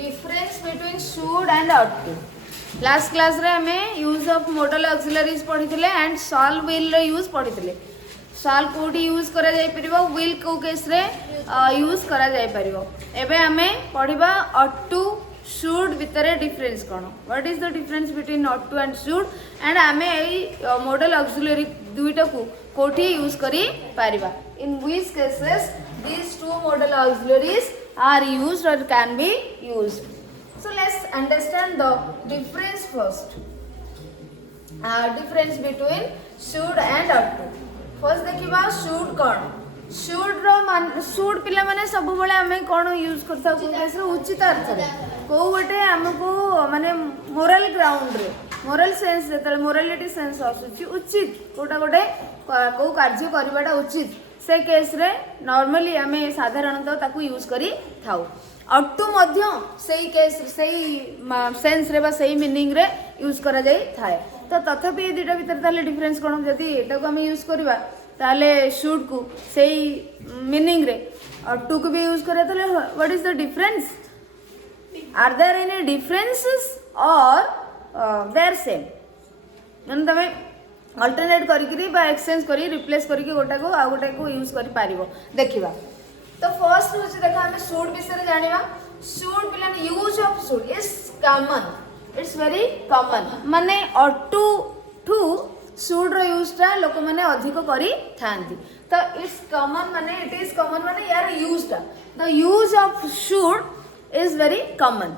Difference between should and ought to. Last class रे हमें use of modal auxiliaries पढ़ी and shall will use पढ़ी shall कोटी use करा जाय परिबो विल को केस रे यूज करा जाय परिबो एबे हमें पढ़िबा ought to शुड भितर डिफरेंस कौन what is the difference between ought to and should and आमे ए मॉडल ऑक्सिलरी दुईटा को कोठी यूज करी परिबा in which cases these two modal auxiliaries are used or can be used. So let's understand the difference first. Difference between should and ought to. First देखिबा should कौन should रो मान should पिला माने सब बेले हमें कौन यूज करता को केस रे उचित अर्थ रे को गोटे हमको माने मोरल ग्राउंड रे मोरल सेंस रे तले मोरालिटी सेंस आसुची उचित कोटा गोटे को कार्य करबाटा उचित से केस रे नॉर्मली आमे साधारणतः ताकू यूज करी थाउ ought to मध्य सेही केस सेही सेंस रे बा सेही मीनिंग रे यूज करा जाई थाए तो तथापि ए दुटा भीतर ताले डिफरेंस कोन जदी एटा को आमे यूज करबा ताले शुड को सेही मीनिंग रे ought to को भी यूज करे ताले what is the difference are there any differences or they are same मन तमे अल्टरनेट करी बा एक्सचेंज करी रिप्लेस करी गोटा को आ गोटा को यूज करी पारिबो देखिबा तो फर्स्ट होची देखा हमें शुड विषय जानिबा शुड पिलान use of should is common it's very common माने ought to शुड रो यूज ता लोक माने अधिक करी थांती तो इट्स कॉमन माने इट इज कॉमन माने यार यूज ता the use of should is very common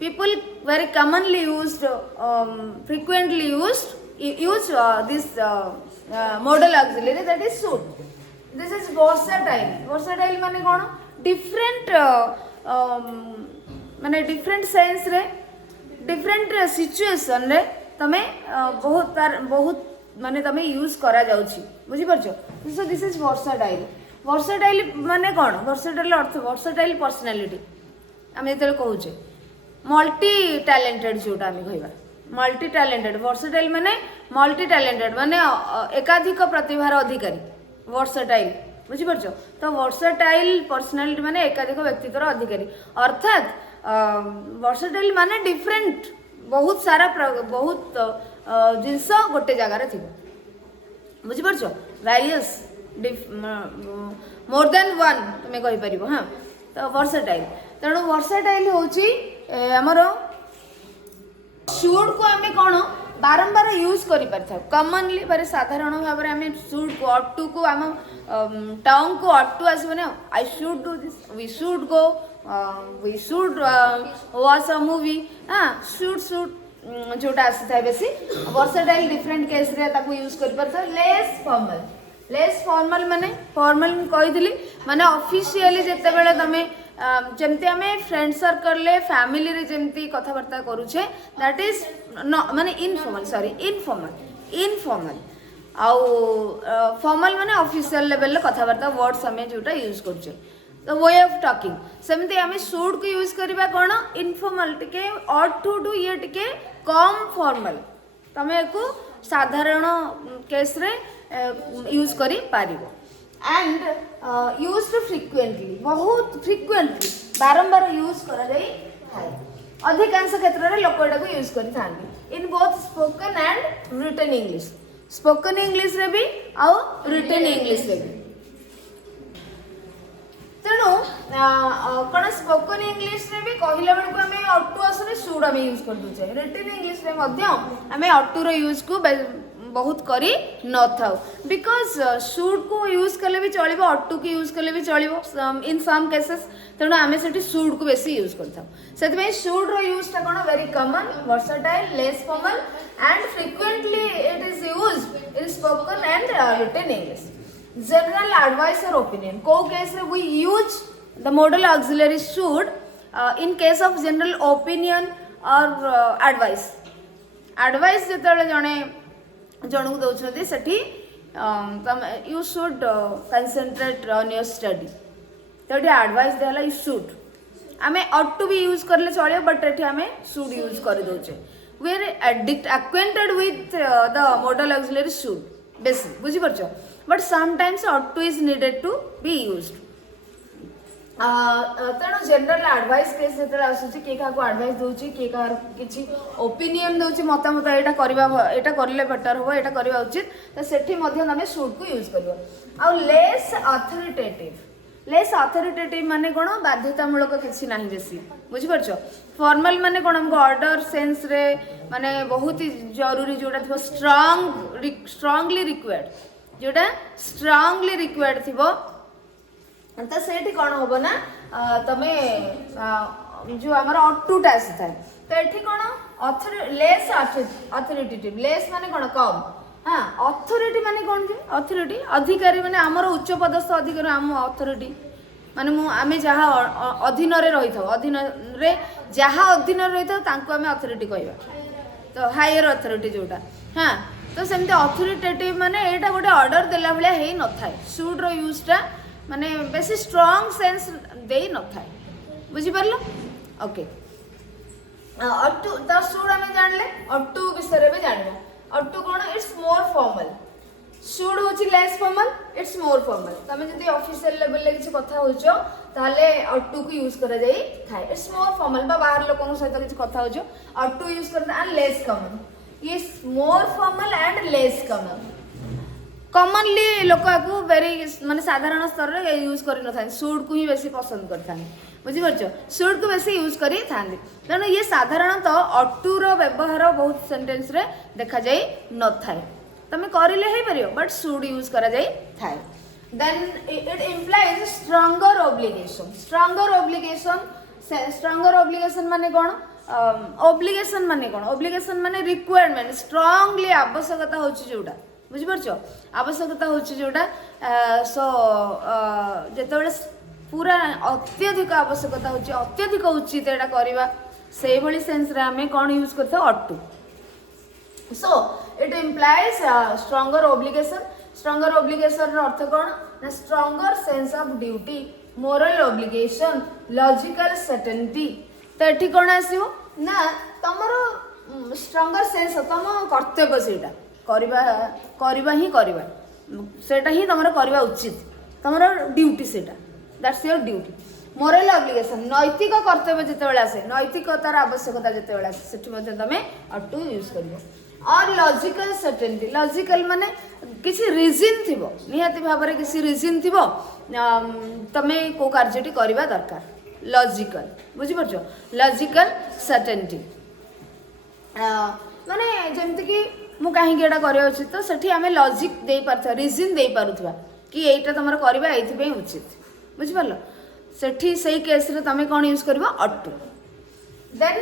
people very commonly used frequently used use this modal auxiliary that is should. This is versatile. Versatile माने कौन different माने different sense रे different situation रे तमे बहुत माने तमे यूज करा जाउची बुझी परछो so this is versatile. Versatile माने कौन versatile अर्थ versatile personality हम जेते कहूचे मल्टी टैलेंटेड जोटा आम कहवा मल्टी टैलेंटेड वर्सटाइल माने मल्टी टैलेंटेड माने एकाधिक प्रतिभार अधिकारी वर्सटाइल बुझीपार तो वर्सटाइल पर्सनालिटी माने एकाधिक व्यक्तित्वर अधिकारी अर्थात वर्सटाइल माने डिफरेंट बहुत सारा बहुत जिनस गोटे जगार थी बुझीपार वेरियस मोर देन वन तुम्हें कहीपर हाँ तो वर्सटाइल तेणु वर्सटाइल होची हमर शुड को आमे कोन बारंबार यूज करि परथा कॉमनली बारे साधारण भाव रे आमे शुड को ought to को आम टंग को ought to आसबो ना I should do this we should go we should watch a movie हां शुड जोटा आसी थाए बेसी वर्सटाइल डिफरेंट केस रे ताको यूज करि परथा लेस फॉर्मल माने फॉर्मल कहिदिली माने ऑफिशियली जते बेले तमे जमती आम फ्रेंड सर्कल ले फैमिली रे जमती कथबार्ता करूचे दैट इज माने इनफॉर्मल सॉरी इनफॉर्मल आउ फॉर्मल माने ऑफिशियल लेवल ले कथबार्ता वर्ड्स हमें जोटा यूज करूचे द वे ऑफ टॉकिंग सेमती आम शुड को यूज करबा कोन इनफॉर्मल टिके ought to डू ये टिके कम फॉर्मल तमे को साधारण केस रे यूज करी पारिबो and used frequently बहुत frequently बारंबार यूज करा जाई थाए अधिकांश क्षेत्र रे लोक एटा को यूज करी थांती in both spoken and written English spoken English रे भी आ रिटन इंग्लिश रे भी तेणु कौन स्पोकन इंग्लिश रे भी कहला बेल को हमें ought to आसरे शुड हमें यूज कर दूचे रिटन इंग्लिश रे मध्य हमें ought to रो यूज को बहुत करी न थाउ बिकॉज शुड को यूज कले भी चलिबो ought to को यूज कले भी चलिबो इन सम केसेस तेणु आम से शुड को बेसी यूज करता से शुड रो यूज टा कोन very common versatile less formal and frequently it is used in spoken and written English general advice और ओपिनियन को केस रे we use the modal auxiliary should in case of general opinion और advice जेतले जणे जनकु दौरान से you should concentrate on your study तो एडवाइस देला यू शुड आम ought to भी यूज करले चलियो बट एठी आम शुड यूज कर दोचे we are acquainted with the modal auxiliary should बेसी बुझी परछो but sometimes ought to is needed to be used तेणु जनरल एडवाइस केस जो आसूँ किए क्या एडवाइस दूसरी किए क्या किसी ओपिनियन दूसरी मतामत यहाँ करले बेटर हम यहाँ करवा उचित तो सेठी तुम शुड को यूज कर लेस अथॉरिटेटिव माने कौन बाध्यतामूलक किसी ना बेसी बुझीपार फॉर्मल माने कौन हमको ऑर्डर सेंस रे माने बहुत ही जरूरी जोटा थी स्ट्रांगली रिक्वायर्ड जोटा स्ट्रांगली रिक्वायर्ड थी तो सेठी कौन हम ना तमे जो आमर अटूटा आसी था तो ये कौन लेस अथॉरिटेटिव लेस माने कौन कम हाँ अथॉरिटी माने कौन थी अथॉरिटी अधिकारी माने आमर उच्च पदस्थ अधिकारी आम अथॉरिटी माने आम जहाँ अधीन रही था अधीन रे जहाँ अधीन रही था आम अथॉरिटी कहवा तो हायर अथॉरिटी जोटा हाँ तो सेमती अथॉरिटेटिव माने यहाँ गोटे ऑर्डर देला भाया हो न था शुड रो यूजटा माने बेसी स्ट्रांग सेंस दे न था बुझीपार ओके अटू तो शुड आम जानले अटू विषय भी जानवा अटू कौन इट्स मोर फॉर्मल शुड हूँ less formal it's more formal तुम जो ऑफिशियल लेवल ले किसी कथा हो अटू को यूज करा जाई थाए इट्स मोर फॉर्मल बाहर लोगों सहित किसी कथा हो अटू यूज करते एंड लेस कॉमन ये मोर formal and less common commonly लोक को वेरी माने साधारण स्तर में यूज कर न शुड को ही बेसी पसंद करता बुझीपार शुड को बेसी यूज करी था तेणु ये साधारणतः अटूर व्यवहार बहुत सेंटेंस रे देखा जाई न थाए तुम करले हे परियो बट शुड यूज करा जाई थाए then it implies stronger obligation माने कौन ऑब्लिगेशन माने रिक्वायरमेंट स्ट्रांगली आवश्यकता होची जोटा बुझीपार आवश्यकता होची जोटा सो जेतेबेले पूरा अत्यधिक आवश्यकता होची अत्यधिक उचित एटा करबा सेही भली सेंस रे हमें कौन यूज करते ought to so it implies stronger obligation अर्थ कौन ना stronger sense of duty moral obligation logical certainty तो ये कौन आसो ना तुम स्ट्रॉन्गर सेंस तुम कर्तव्य सेटा करवा ही तुम करवा उचित तुम ड्यूटी सेटा that's your duty moral obligation नैतिक कर्तव्य जितेबाला आसे नैतिकतार आवश्यकता जितेबाला आसे सेठी तुम अटू यूज कर और लॉजिकल सर्टेनिटी लॉजिकल माने किसी रीजन थी निहाती भाव में किसी रीजन थी तमें को कार्यटी करवा दरकार लॉजिकल बुझीपार लॉजिकल सर्टेनिटी माने जमती कि मु कहीं एटा करवा उचित तो सेठी आमे लॉजिक दे पारथवा रीजन दे पारुथवा कि एटा तुमर करवा एथि उचित बुझीपार सेठी सही केस रे तमें कौन यूज करवा ought to then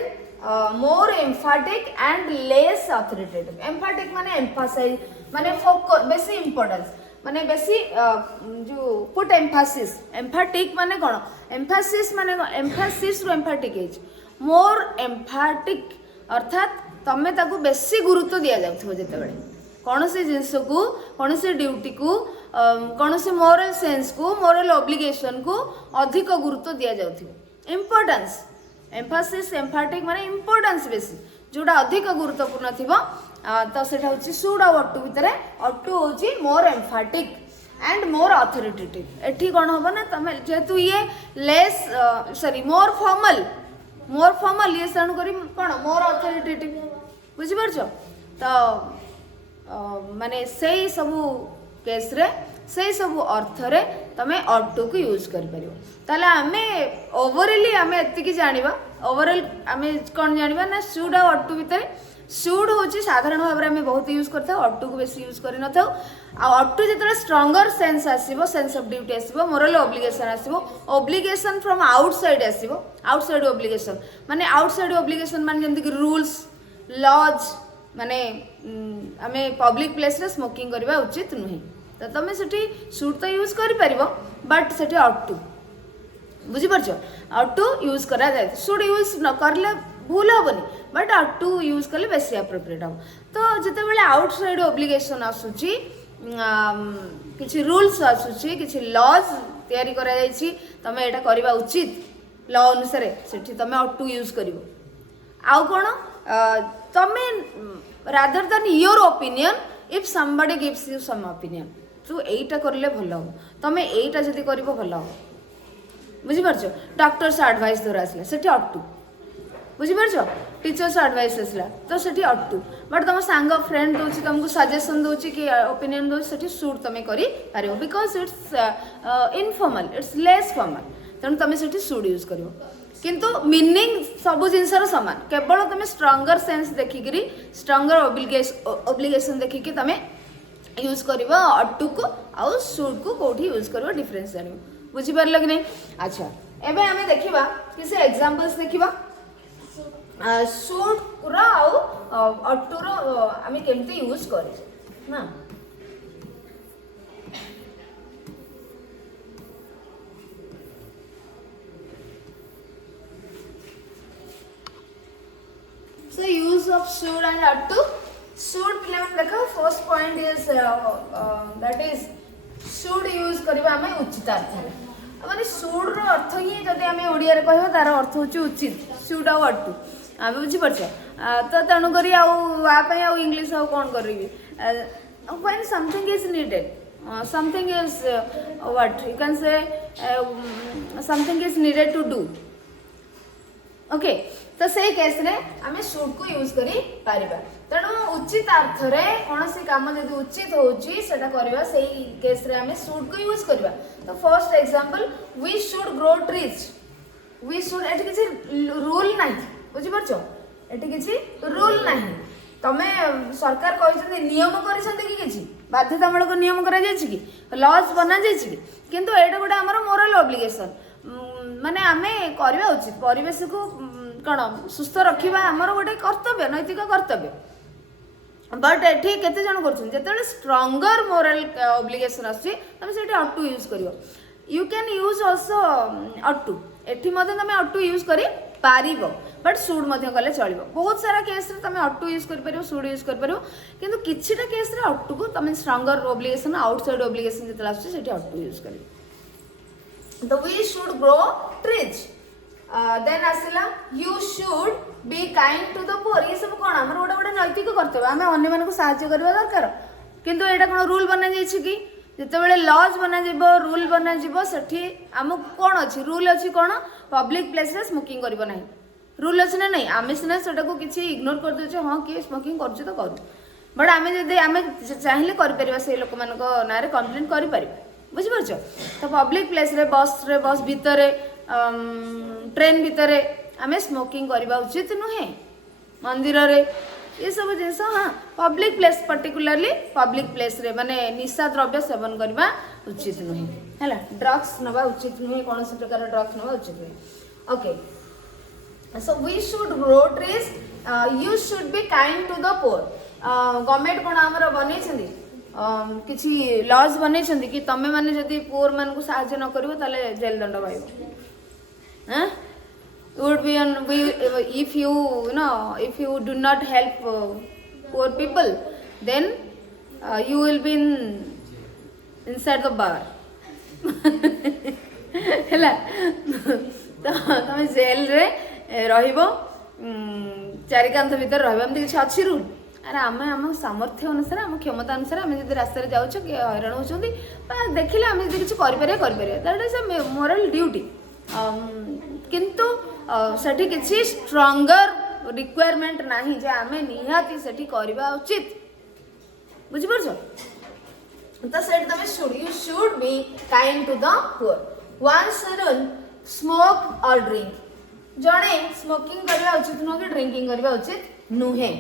more emphatic and less authoritative emphatic माने एम्फासाइज माने फोकस बेसी इंपोर्टेंस माने बेसी जो पुट एम्फासिस एम्फाटिक माने कौन एम्फासिस माने एम्फासिस रो एम्फाटिक एज मोर एम्फाटिक अर्थात तमें ताकू बेसी गुरुत्व दिया जाउथो जेतेबेले कौन से जिनस को कौन से ड्यूटी को कौन से मोरल सेंस को मोरल ऑब्लिगेशन को अधिक गुरुत्व दिया जाउथो इंपोर्टेंस एम्फासिस एम्फाटिक माने इंपोर्टेंस बेसी जोड़ा अधिक गुरुत्वपूर्ण थी तो सेटा होची शुड और अटू भितर अटू होची मोर एम्फाटिक एंड मोर अथॉरिटेटिव एठी कोन होबो ना तमे जेतु ये लेस सॉरी मोर फॉर्मल ये सण करी कोन मोर अथॉरिटेटिव बुझी परछो तो माने सेही सबु केस रे से सब अर्थ रे तमे अटू को यूज कर परियो ताले आमे ओवरऑली आमे एतिकी जानिबा ओवरऑल आमे कोन जानिबा ना शुड और अटू भितर शुड होची साधारण भाव रे आमे बहुत यूज करथा अटू को बेसी यूज करि न थाउ आ अटू जेतरा स्ट्रॉन्गर सेंस आसीबो सेंस ऑफ ड्यूटी आसीबो मोरल ऑब्लिगेशन आसीबो ऑब्लिगेशन फ्रॉम आउटसाइड आसीबो आउटसाइड ऑब्लिगेशन माने आउटसाइड ऑब्लिगेशन माने जेमति कि रूल्स लॉज माने आमे पब्लिक प्लेस रे स्मोकिंग करबा उचित नही तो तुम से शुड तो यूज कर बट से अटू बुझीपार अटू यूज करा जाए शुड यूज न करले भूल हेनी बट अटू यूज कले बेसी एप्रोप्रिएट हम तो जिते आउटसाइड ऑब्लिगेशन आसूची किसी रूल्स आसूची किसी लॉज तैयारी करा जायछि तमे एटा करबा उचित लॉ अनुसार सेठी तमे अटू यूज करिवो आउ कोन तमे rather than your opinion if somebody gives you some opinion तू एटा करले भल हो तमे एटा जदी करिवो भल हो बुझिपार डॉक्टर्स एडवाइस धर आसला सेठी अटू बुझिपार टीचर्स एडवाइस आसला तो सेठी अटू बट तुम सांग फ्रेंड दूसरी तुमको सजेशन दूसरी कि ओपिनियन दूसरी सेठी शूट तुम करि पारिबो because it's informal it's less formal तेणु तुम सेठी शूट यूज करिवो किंतु मीनिंग सब जिनसर सामान केवल तुम स्ट्रंगर सेंस देखिकी स्ट्रंगर ओब्लिगेशन देखिकी तुम यूज कर अटू को आउ शूट को कौटी यूज कर डिफरेन्स जान बुझीपार कि नहीं। अच्छा एबे आमे देखिबा किसी एग्जांपल्स देखिबा शूट रो आउ अटू रो आमे केमती यूज करे ना so use of should and attu should पिलामन देखो first point is that is should use करबा हमें उचित अर्थ माने should रो अर्थ ही जदि हमें ओडिया रे कहबो तार अर्थ होची उचित should आ attu आमे बुझी परछ तो तणु करी आ आ पय आ इंग्लिश आ कोन करबी when something is needed something is what you can say something is needed to do okay तो से केस रे आमे शूट को यूज करी पारिबा तेणु उचित अर्थ रे कोनसी काम जदि उचित होची सेटा करबा सेही केस रे आमे शूट को यूज करबा तो first example we should grow trees we should एटी किछि रूल नाही बुझी परछो एटी किछि रूल नाही तमे सरकार कहिसथि नियम करिसथि कि किछि बाध्यतामूलक नियम करा जायछि कि लॉज बना जायछि कि किंतु एटा गोटे हमर मोरल ऑब्लिगेशन माने आमे करबा उचित परिवेश को कौन सुस्थ रखा आमर गोटे कर्तव्य नैतिक कर्तव्य बट एटी केते जन कर स्ट्रंगर मोरल ऑब्लिगेशन आसी अटू यूज कर you can use also ado eighty तुम अटू यूज कर पार बट सुड कले चलो बहुत सारा केस तुम अटू यूज कर सुड यूज कर किंतु किछिटा केस अटू को तुम स्ट्रंगर ऑब्लिगेशन आउटसाइड ऑब्लिगेशन जो आसुच्छी अटू यूज कर तो we should grow trees then आसला you should be kind to the poor ये सब कौन आम गोटे गोटे नैतिक कर्तव्य आम अन्य मानक साहाय्य करवा दरकार किंतु एटा कौन रूल बना जाइछि कि जितेबाला लॉज बना जिवो रूल बना जिवो सेठी आमको कौन अच्छी रूल अच्छी कौन पब्लिक प्लेस रे स्मोकिंग करिवो नाही रूल अच्छी ना नहीं आम सीना सेटा को किसी इग्नोर कर देछे हां किए स्मोकिंग करछ तो करू बट आम जदि आम चाहिए कर से लोक मान ना रे कंप्लेंट करि परिबा बुझी परछ तो पब्लिक प्लेस रे बस भीतर ट्रेन भीतर आम स्मोकिंग करवा उचित नुहे मंदिर रे ये सब जिनस हाँ public place particularly public place रे माने निशा द्रव्य सेवन करवा उचित नुहे है ड्रग्स नवा उचित नुहे कौन से प्रकार ड्रग्स नवा उचित नुहे okay so we should grow trees you should be kind to the poor government कौन आमर बन किसी लॉज बन कि तमें मैंने जदि पुअर मान को साहाय्य न करिवो ताले जेल दंड पाइबो हैं would be on we if you know if you do not help poor people then you will be inside the bar हैला तो तमे जेल रे रहिबो चारि कांथ भीतर रहिबो हम किछ अछि रूल अरे आम आम सामर्थ्य अनुसार आम क्षमता अनुसार आम जब रास्ते जाऊँ कि हैरान होती देखिले आम जब किसी करें that is a moral duty किंतु सेठी किसी स्ट्रंगर रिक्वायरमेंट नाही जे आम निहाती सेठी करबा उचित बुझी परछो तो सेठी तमे should you should be kind to the poor one shouldn't smoke or drink जणे स्मोकिंग करबा उचित नुह कि ड्रिंकिंग करबा उचित नुहे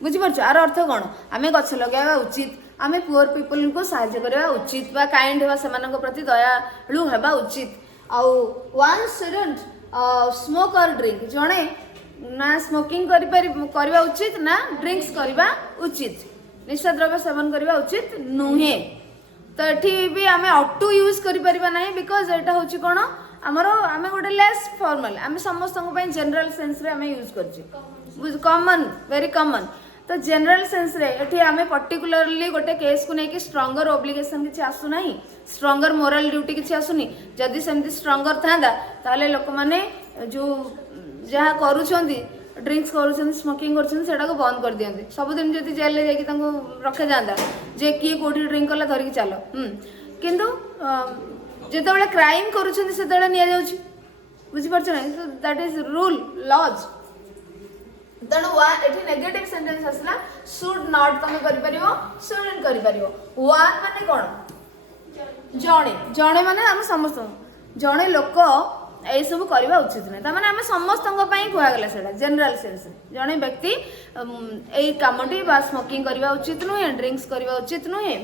बुझीपार आर अर्थ कौन आम गछ लगे उचित आम पुअर पीपल को साहाय्य करवा उचित बा काइंड होगा से प्रति दयालु होगा उचित आउ one shouldn't smoke or drink जड़े ना स्मोकिंग करवा उचित ना ड्रिंक्स करवा उचित निशा द्रव्य सेवन करवा उचित नुहे तो ये भी आम अटू यूज करें बिकज यहाँ हूँ कौन आमर आम गोटे लेस फॉर्मल आम समस्त जनरल सेन्स रे आम यूज कर कॉमन वेरी कॉमन तो जनरल सेन्स रे एठी आमे पर्टिकुलरली गोटे केस को लेकिन स्ट्रंगर ऑब्लिगेशन किसी आसुना स्ट्रंगर मोरल ड्यूटी किसी आसुनी जदि सेमती स्ट्रंगर था ताले लोक माने जो जहाँ करूछंती ड्रिंक्स करूछंती स्मोकिंग करूछंती सेटा को बंद कर दियंती सबदिन जदि जेल ले जाके तांको रखे जांदा जे किए कोठी ड्रिंक कला धरिक चलो किंतु ଯେତେବେଳେ କ୍ରାଇମ୍ କରୁଛନ୍ତି ସେତେବେଳେ ନିଆଯାଉଛି ବୁଝିପାରୁଛ ନା ଦ୍ୟାଟ୍ ଇଜ୍ ରୁଲ୍ ଲଜ୍ ତେଣୁ ଏଠି ନେଗେଟିଭ ସେଣ୍ଟେନ୍ସ ଆସିଲା ସୁଡ୍ ନଟ୍ ତମେ କରିପାରିବ ସୁଡଣ୍ଟ କରିପାରିବ ୱାନ୍ ମାନେ କ'ଣ ଜଣେ ଜଣେ ମାନେ ଆମେ ସମସ୍ତଙ୍କୁ ଜଣେ ଲୋକ ଏଇସବୁ କରିବା ଉଚିତ ନୁହେଁ ତାମାନେ ଆମେ ସମସ୍ତଙ୍କ ପାଇଁ କୁହାଗଲା ସେଇଟା ଜେନେରାଲ ସେନ୍ସରେ ଜଣେ ବ୍ୟକ୍ତି ଏଇ କାମଟି ବା ସ୍ମୋକିଂ କରିବା ଉଚିତ ନୁହେଁ ଡ୍ରିଙ୍କସ୍ କରିବା ଉଚିତ ନୁହେଁ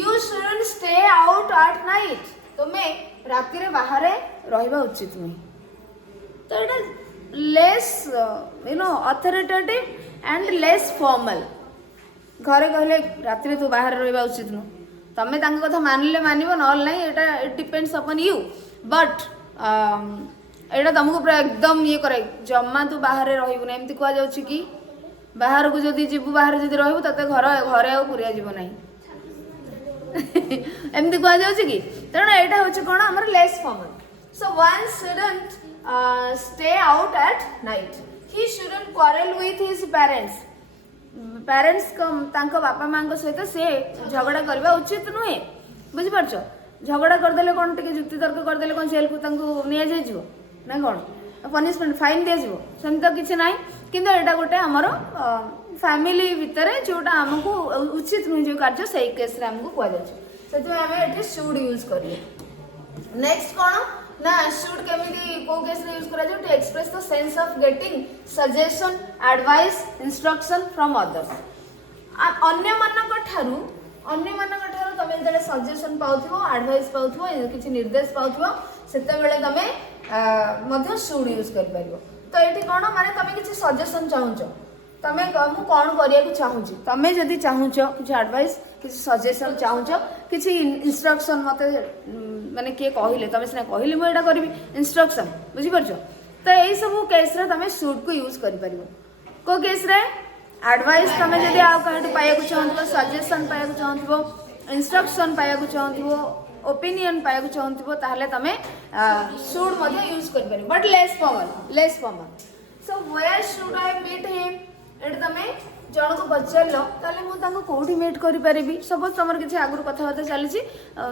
you shouldn't stay out at night ତୁମେ ରାତିରେ ବାହାରେ ରହିବା ଉଚିତ ନୁହେଁ ତ ଏଇଟା less authoritative and less formal ଘରେ କହିଲେ ରାତିରେ ତୁ ବାହାରେ ରହିବା ଉଚିତ ନୁହଁ ତମେ ତାଙ୍କ କଥା ମାନିଲେ ମାନିବ ନହେଲେ ନାହିଁ ଏଇଟା ଇଟ୍ ଡିପେଣ୍ଡସ୍ ଅପନ୍ ୟୁ ବଟ୍ ଏଇଟା ତମକୁ ପୁରା ଏକଦମ ଇଏ କରେ ଜମା ତୁ ବାହାରେ ରହିବୁ ନା ଏମିତି କୁହାଯାଉଛି କି ବାହାରକୁ ଯଦି ଯିବୁ ବାହାରେ ଯଦି ରହିବୁ ତତେ ଘରେ ଆଉ ପୁରିଆ ଯିବ ନାହିଁ ଏମିତି କୁହାଯାଉଛି କି ତେଣୁ ଏଇଟା ହେଉଛି କ'ଣ ଆମର less formal so one shouldn't stay out at night he shouldn't quarrel with his parents parents ତାଙ୍କ ବାପା ମାଆଙ୍କ ସହିତ ସେ ଝଗଡ଼ା କରିବା ଉଚିତ ନୁହେଁ ବୁଝିପାରୁଛ ଝଗଡ଼ା କରିଦେଲେ କ'ଣ ଟିକେ ଯୁକ୍ତି ତର୍କ କରିଦେଲେ କ'ଣ ଜେଲ୍କୁ ତାଙ୍କୁ ନିଆଯାଇଯିବ ନା କ'ଣ ପନିସମେଣ୍ଟ ଫାଇନ୍ ଦିଆଯିବ ସେମିତି ତ କିଛି ନାହିଁ କିନ୍ତୁ ଏଇଟା ଗୋଟେ ଆମର ଫ୍ୟାମିଲି ଭିତରେ ଯେଉଁଟା ଆମକୁ ଉଚିତ ନୁହେଁ ଯେଉଁ କାର୍ଯ୍ୟ ସେଇ କେସ୍ରେ ଆମକୁ କୁହାଯାଉଛି ସେଥିପାଇଁ ଆମେ ଏଠି ସୁଡ୍ ୟୁଜ୍ କରିବେ ନେକ୍ସଟ କ'ଣ ନା ସୁଡ୍ କେମିତି କେଉଁ କେସ୍ରେ ୟୁଜ୍ କରାଯାଏ to express the sense of getting suggestion advice instruction from others ଅନ୍ୟମାନଙ୍କ ଠାରୁ ତମେ ଯେତେବେଳେ ସଜେସନ୍ ପାଉଥିବ ଆଡଭାଇସ୍ ପାଉଥିବ କିଛି ନିର୍ଦ୍ଦେଶ ପାଉଥିବ ସେତେବେଳେ ତମେ ମଧ୍ୟ ସୁଡ୍ ୟୁଜ୍ କରିପାରିବ ତ ଏଠି କ'ଣ ମାନେ ତମେ କିଛି ସଜେସନ୍ ଚାହୁଁଛ ତମେ ମୁଁ କ'ଣ କରିବାକୁ ଚାହୁଁଛି ତମେ ଯଦି ଚାହୁଁଛ କିଛି ଆଡଭାଇସ୍ କିଛି ସଜେସନ୍ ଚାହୁଁଛ କିଛି ଇନଷ୍ଟ୍ରକ୍ସନ୍ ମୋତେ ମାନେ କିଏ କହିଲେ ତମେ ସିନା କହିଲେ ମୁଁ ଏଇଟା କରିବି ଇନଷ୍ଟ୍ରକ୍ସନ୍ ବୁଝିପାରୁଛ ତ ଏଇସବୁ କେସ୍ରେ ତମେ ସୁଡ୍କୁ ୟୁଜ୍ କରିପାରିବ କେଉଁ କେସ୍ରେ ଆଡଭାଇସ୍ ତମେ ଯଦି ଆଉ କାହାଠୁ ପାଇବାକୁ ଚାହୁଁଥିବ ସଜେସନ୍ ପାଇବାକୁ ଚାହୁଁଥିବ ଇନଷ୍ଟ୍ରକ୍ସନ୍ ପାଇବାକୁ ଚାହୁଁଥିବ ଓପିନିଅନ୍ ପାଇବାକୁ ଚାହୁଁଥିବ ତାହେଲେ ତମେ ସୁଡ୍ ମଧ୍ୟ ୟୁଜ୍ କରିପାରିବ but less formal so where should I meet him ଏଠି ତମେ ଜଣକୁ ପଚାରିଲ ତାହେଲେ ମୁଁ ତାଙ୍କୁ କେଉଁଠି ମିଟ୍ କରିପାରିବି ସପୋଜ୍ ତମର କିଛି ଆଗରୁ କଥାବାର୍ତ୍ତା ଚାଲିଛି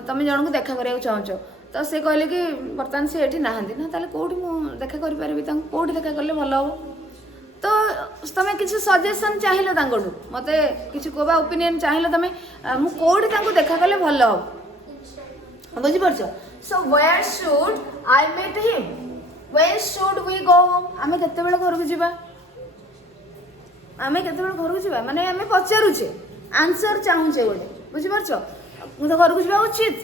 ତମେ ଜଣକୁ ଦେଖା କରିବାକୁ ଚାହୁଁଛ ତ ସେ କହିଲେ କି ବର୍ତ୍ତମାନ ସେ ଏଠି ନାହାନ୍ତି ନା ତାହେଲେ କେଉଁଠି ମୁଁ ଦେଖା କରିପାରିବି ତାଙ୍କୁ କେଉଁଠି ଦେଖା କଲେ ଭଲ ହେବ ତ ତମେ କିଛି ସଜେସନ୍ ଚାହିଁଲ ତାଙ୍କଠୁ ମୋତେ କିଛି କୋବା ଓପିନିଅନ୍ ଚାହିଁଲ ତମେ ମୁଁ କେଉଁଠି ତାଙ୍କୁ ଦେଖା କଲେ ଭଲ ହେବ ବୁଝିପାରୁଛ so where should I meet him when should we go home ଆମେ କେତେବେଳେ ଘରକୁ ଯିବା ମାନେ ଆମେ ପଚାରୁଛେ ଆନ୍ସର ଚାହୁଁଛେ ଗୋଟେ ବୁଝିପାରୁଛ ମୁଁ ତ ଘରକୁ ଯିବା ଉଚିତ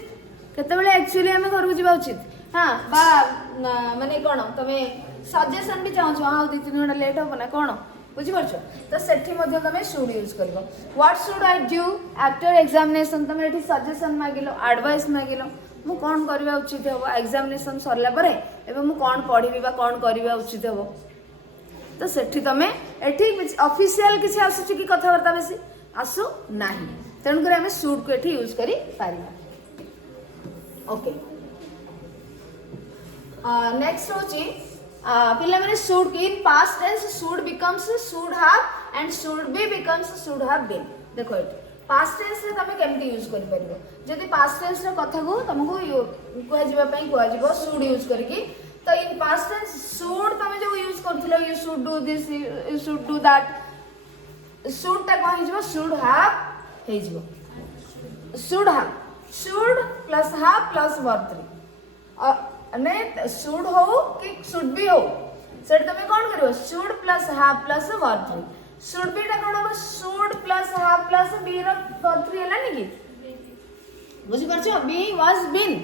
କେତେବେଳେ ଆକ୍ଚୁଆଲି ଆମେ ଘରକୁ ଯିବା ଉଚିତ ହଁ ବା ମାନେ କ'ଣ ତମେ ସଜେସନ୍ ବି ଚାହୁଁଛ ଆଉ 2-3 ଘଣ୍ଟା ଲେଟ୍ ହେବ ନା କ'ଣ ବୁଝିପାରୁଛ ତ ସେଠି ମଧ୍ୟ ତମେ ସୁଡ୍ ୟୁଜ୍ କରିବ what should I do after examination ତମେ ଏଠି ସଜେସନ୍ ମାଗିଲ ଆଡଭାଇସ୍ ମାଗିଲ ମୁଁ କ'ଣ କରିବା ଉଚିତ ହେବ ଏକ୍ଜାମିନେସନ୍ ସରିଲା ପରେ ଏବେ ମୁଁ କ'ଣ ପଢ଼ିବି ବା କ'ଣ କରିବା ଉଚିତ ହେବ ତ ସେଠି ତମେ ଏଠି ଅଫିସିଆଲ କିଛି ଆସୁଛି କି କଥାବାର୍ତ୍ତା ବେଶୀ ଆସୁ ନାହିଁ ତେଣୁକରି ଆମେ ସୁଡ୍କୁ ଏଠି ୟୁଜ୍ କରିପାରିବା ଓକେ ନେକ୍ସଟ ହେଉଛି ପିଲାମାନେ should in past tense should becomes should have and should be becomes should have been ଦେଖ ଏଠି ପାଷ୍ଟ ଟେନ୍ସରେ ତମେ କେମିତି ୟୁଜ୍ କରିପାରିବ ଯଦି ପାଷ୍ଟ ଟେନ୍ସର କଥାକୁ ତମକୁ କୁହାଯିବା ପାଇଁ କୁହାଯିବ ସୁଡ୍ ୟୁଜ୍ କରିକି तो इन पास्ट टेंस शुड तमे जो यूज करथिलो you should do this you should do that should ता कहि जबो शुड हैव हे जबो should plus have plus verb 3 ने शुड हो कि शुड बी हो सेट तमे कोन करिवो should plus have plus verb 3 should be ता कोन हो should plus have plus be रो वर्ब 3 हला नि कि बुझि परछो be was been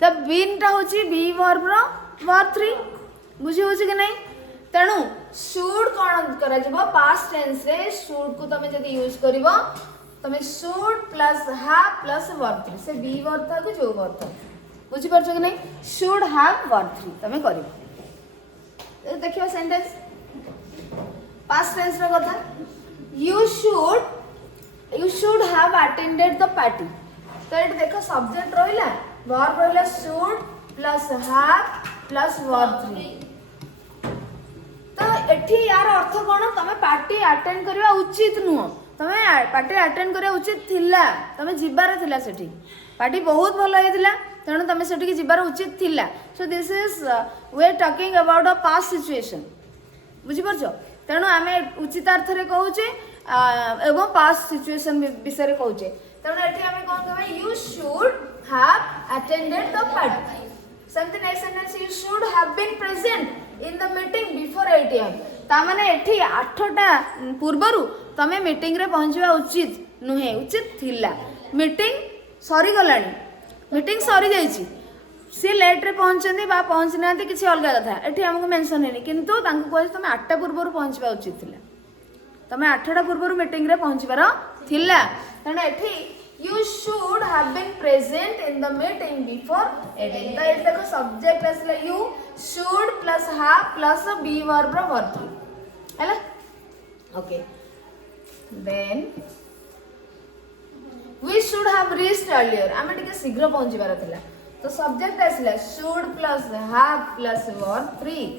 the been ता होची बी वर्ब रो वर्ब 3 बुझी होची कि नहीं तेणु शुड कौन करा जबो पास्ट टेंस रे शुड को तमे जदी यूज करबो तमे should plus have plus verb 3 से बी वर्ब था को जो वर्ब था बुझी परछो कि नहीं शुड हैव वर्ब 3 तमे करिवो देखियो सेंटेंस पास्ट टेंस रो कथा you should have attended the party तो एट देखो सब्जेक्ट रहिला वर्ब रहिला should plus have plus verb 3 तो एठी यार अर्थ कोन तमे पार्टी अटेंड करबा उचित नुह तमे पार्टी अटेंड करबा उचित थिला तमे जिबार थिला सेठी पार्टी बहुत भलो हेतिला तेणु तुम से जीवार उचित थिला so this is we are talking about a past situation बुझिपारछ तेणु आम उचितार्थ कहूचे एवं पास्ट सिचुएशन विषय कहूचे तेणु ये आम कौन कह you should have attended the party सेमती next sentence you should have been present in the meeting before 8 AM ता माने एठी 8टा पूर्वरु तमे मीटिंग रे पहुंचवा उचित नुहे उचित थिला मीटिंग सरी गलानी मीटिंग सरी जाइछि सी लेट रे पहुंचंदी बा पहुंच नांती किछि अलगा कथा एठी हमको मेंशन हेनी किंतु तांको कहै तमे 8टा पूर्वरु पहुंचवा उचित थिला तमे 8टा पूर्वरु मीटिंग रे पहुंचबार थिला तने एठी you should have been present in the meeting before 8 AM तो ये देखो सब्जेक्ट असला you should plus have plus be verb रो verb हैला okay then we should have reached earlier आमे टिके शीघ्र पहुंचीबार थिला तो सब्जेक्ट असला should plus have plus verb 3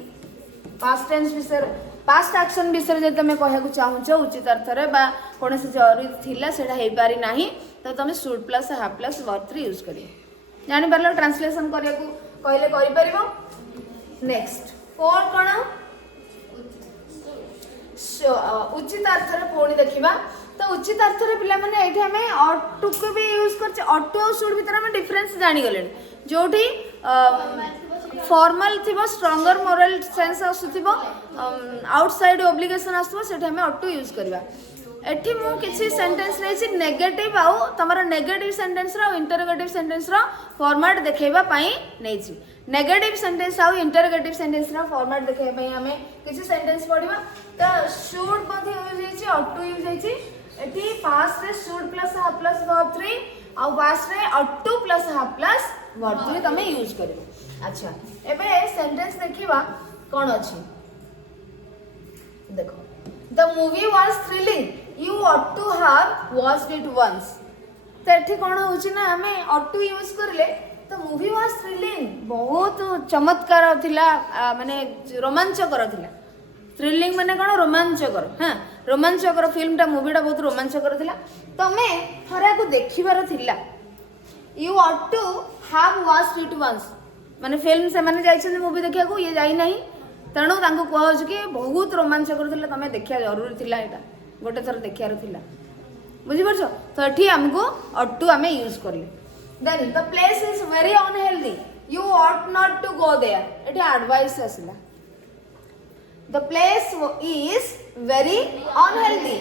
past tense विषय पास्ट एक्शन विषय जे तुम कहया चाहूच उचित अर्थ रे बा कौन से जरूरी थिला सेटा हे पारि नाही तो तुम should plus have plus verb 3 use करियो जानि परलो ट्रांसलेशन करिया को कहले करि परिबो नेक्स्ट फोर कोन उचित अर्थ रे पुणी देखिबा तो उचित अर्थ रे पिला माने एठी हमें ऑट टू को भी यूज करछ ऑट टू शुड भीतर हमें डिफरेंस जानि गले जोठी फॉर्मल थिबो स्ट्रॉन्गर मोरल सेंस आसुथिबो आउटसाइड ऑब्लिगेशन आसुथबो सेठी हमें ऑट टू यूज करबा एठी मु किछि सेंटेंस रहिछि नेगेटिव आउ तमरा नेगेटिव सेंटेंस रा इंटरोगेटिव सेंटेंस रा फॉर्मेट देखैबा पई नैछि नेगेटिव सेंटेंस आउ इंटरोगेटिव सेंटेंस रा फॉर्मेट देखैबा पई हमें किछि सेंटेंस पढिबा तो शुड मध्ये यूज होइछि ऑट टू यूज होइछि एठी पास्ट रे should plus have plus verb 3 आउ पास्ट रे ought to plus have plus verb 3 तमे यूज करियो अच्छा एबे सेंटेंस देखिबा कोन अछि देखो the movie was thrilling you ought to have watched it once तो एठी कोन होछि ना हमें ऑट टू यूज करले तो मूवी वाज थ्रिलिंग बहुत चमत्कार थिला माने रोमांचकर थिला थ्रिलिंग माने कोन रोमांचकर हां रोमांचकर फिल्म टा मूवीटा बहुत रोमांचकर थिला तमे थरा को देखिबार थिला you ought to have watched it once माने फिल्म से माने जाइछन मूवी देखिया को ये जाई नाही तेणु तांको कहज कि बहुत रोमांचकर थिला तमे देखिया जरूरी थिला एटा गोटे थर देखियार थिला बुझि परछ तो एठी हमको ऑट टू हमें यूज करियो then the place is very unhealthy you ought not to go there एठी एडवाइस आसिला the place is very unhealthy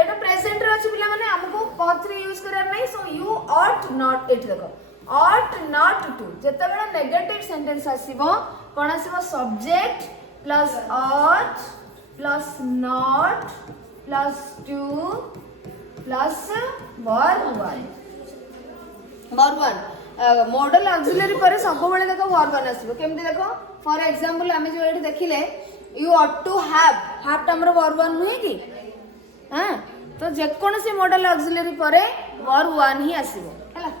एटा प्रेजेंट रे अछि पिला माने हमको कौन थ्री यूज करर नहीं सो यू ऑट नॉट एठी देखो ought not to जेतेबेला नेगेटिव सेंटेंस आसीबो कोन आसीबो subject plus ought plus not plus to plus verb 1 modal auxiliary पर सब बेले देखो verb 1 आसीबो केमति देखो फॉर एग्जांपल हमें जो एठी देखिले you ought to have हमर verb 1 नुहे कि हां तो जे कोन से मॉडल ऑक्सिलरी पर verb 1 ही आसीबो हैला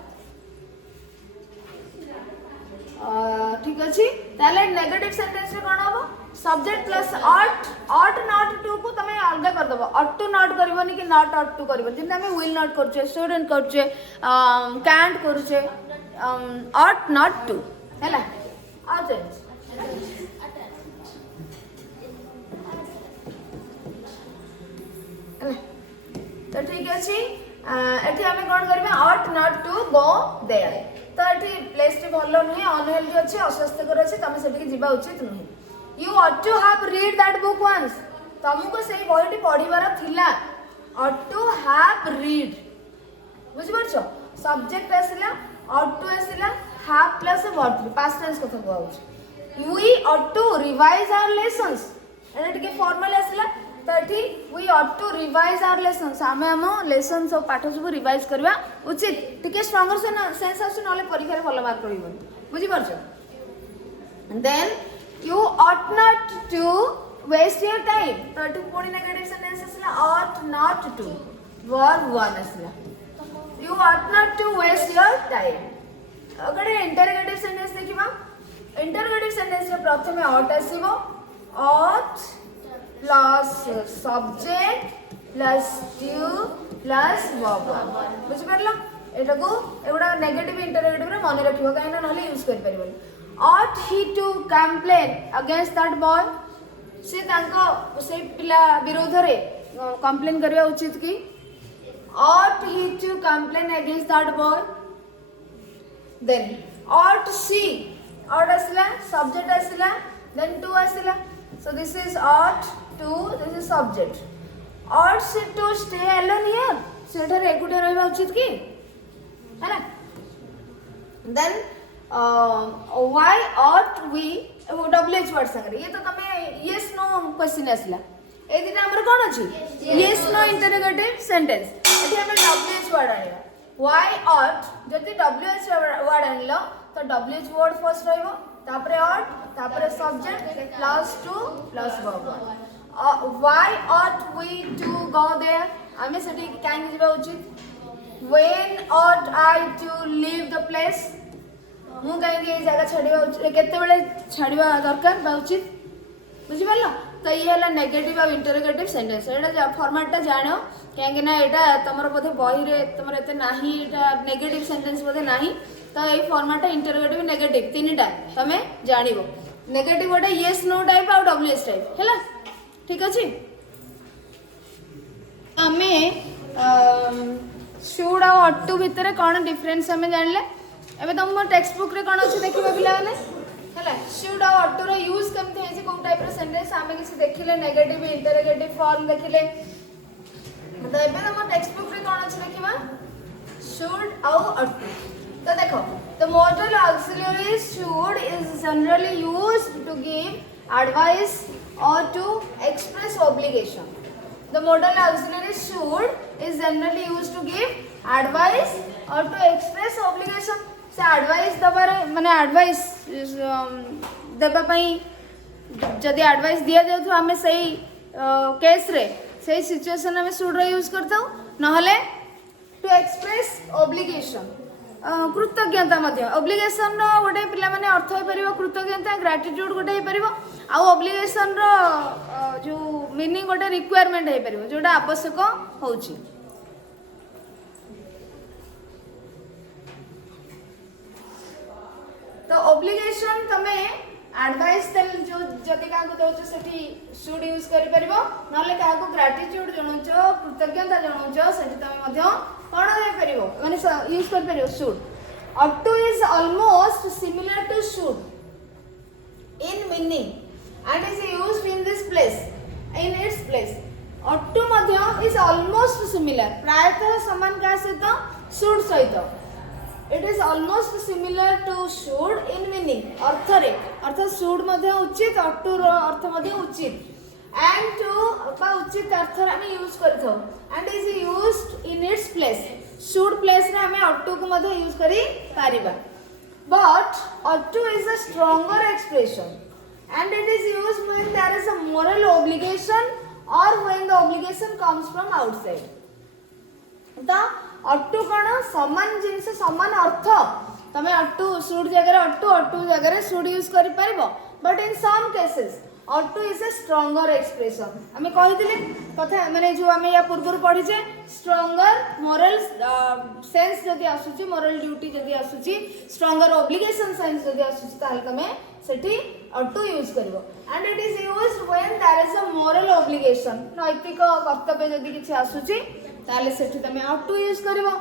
ठीक अछि ताले नेगेटिव सेंटेंस रे कोन होबो subject plus ought not to को तमे अलगा कर दबो ought to not करबोनी कि not ought to करबो जिन हमें will not करछे shouldn't करछे can't करछे ought not to हैला ought तो ठीक अछि एठी हमें कोन करबे ought not to go there तो एठी प्लेस टी भलो नुहे अनहेल्दी अछि अस्वास्थ्यकर अछि तमे सेठी जिबा उचित नुहे you ought to have read that book once तुमको सेही बहीटी पढिबार थिला ऑट टू हैव रीड बुझि परछो सब्जेक्ट आसिला ऑट टू आसिला have plus verb past tense कथा कहउछ we ought to revise our lessons एटा के फॉर्मल आसिला तो एठी we ought to revise our lessons हमें हम लेसन सब पाठ सब रिवाइज करबा उचित टिके स्ट्रांगर सेंस आसु नले परीक्षा रे भलो मार्क रहिबो बुझि परछो then you ought not to waste your time तो एठी कोनी नेगेटिव सेंटेंस आसला ऑट नॉट टू वर्ब 1 आसला you ought not to waste your time अगर इंटरोगेटिव सेंटेंस देखिबा इंटरोगेटिव सेंटेंस रे प्रथमे ऑट आसीबो ought plus subject plus to plus verb बुझि परलो एटा को एगुडा नेगेटिव इंटरोगेटिव रे मन रखिबो काहे ना यूज कर परिबो ought he to complain against that boy से तांको से पिला विरोध रे कंप्लेन करबा उचित की ought he to complain against that boy then ought she ought asila subject asila then to asila so this is ought to this is subject ought she to stay alone here सेठा रे एकुटे रहबा उचित की है ना then why ought we WH word संगे ये तो तमे yes no क्वेश्चन आसला ए दिना हमर कोन अछि yes no इंटरोगेटिव सेंटेंस एठी हम WH वर्ड आनिबा why ought जति WH वर्ड आनिलो तो WH वर्ड फर्स्ट रहइबो तापरे ought तापरे subject plus to plus verb why ought we to go there हमें सेठी काहे जिबा उचित when ought I to leave the place मु कहीं ये जगह छाड़िबा केते बेले छाड़िबा दरकार बा उचित बुझि परलो तो ये हला नेगेटिव और इंटरोगेटिव सेंटेंस एटा फॉर्मेट टा जानो काहे ना एटा तमरो बोधे बही रे तमरो एते नाही एटा नेगेटिव सेंटेंस बोधे नाही तो ए फॉर्मेट टा इंटरोगेटिव नेगेटिव तीनटा तमे जानिबो नेगेटिव गोटे यस नो टाइप और डब्ल्यूएस टाइप हैला ठीक अछि हमें शुड और ought to भितर कोन डिफरेंस हमें जानले एबे तुम टेक्स्ट बुक रे कोन अछि देखिबा पिला माने हला शुड और ought to रे यूज केमते है जे कोन टाइप रे सेंटेंस हमें किसी देखिले नेगेटिव इंटरोगेटिव फॉर्म देखिले तो एबे तुम टेक्स्ट बुक रे कोन अछि देखिबा शुड और ought to तो देखो the modal auxiliary should is generally used to give advice or to express obligation the modal auxiliary should is generally used to give advice or to express obligation से advice दबार माने advice देबा पई जदी advice दिया जाउ हमें सही case रे सही सिचुएशन में शुड रे यूज करता नहले टू एक्सप्रेस ऑब्लिगेशन कृतज्ञता मध्य ऑब्लिगेशन रो गोटे पिला माने अर्थ होई परिबो कृतज्ञता ग्रेटिट्यूड गोटे होई परिबो आ ऑब्लिगेशन रो जो मीनिंग गोटे रिक्वायरमेंट होई परिबो जोटा आवश्यक होउची तो ऑब्लिगेशन तमे एडवाइस तेल जो जति का को दोछ सेठी शुड यूज करि परिबो नले का को ग्रेटिट्यूड जणुचो कृतज्ञता जणुचो सेठी तमे मध्य कोन होई परिबो माने यूज करि परिबो should ought to is almost similar to should in meaning and is used in this place in its place ought to Madhya is almost similar प्रायतः समान का सहित should सहित it is almost similar to should in meaning अर्थ रे अर्थ should मध्ये उचित ought to रो अर्थ मध्ये उचित and to बा उचित अर्थ रे हम use करथौ and is used in its place should place रे हम ought to को मध्ये यूज करी Paribas but ought to is a stronger expression and it is used when there is a moral obligation or when the obligation comes from outside ता ought to कण समान जिंस समान अर्थ तमे ought to should जगह ought to जगह should use करि परबो but in some cases ought to is a stronger expression हमें कहितले कथा माने जो हमें या पूर्व पढ़ी जे stronger moral sense जदी आसुची moral duty जदी आसुची stronger obligation sense जदी आसुची ताल तमे सेठी ought to यूज करबो and it is used when there is a moral obligation नैतिक कर्तव्य जदी किछि आसुची ताले सेठी तमे ought to यूज करबो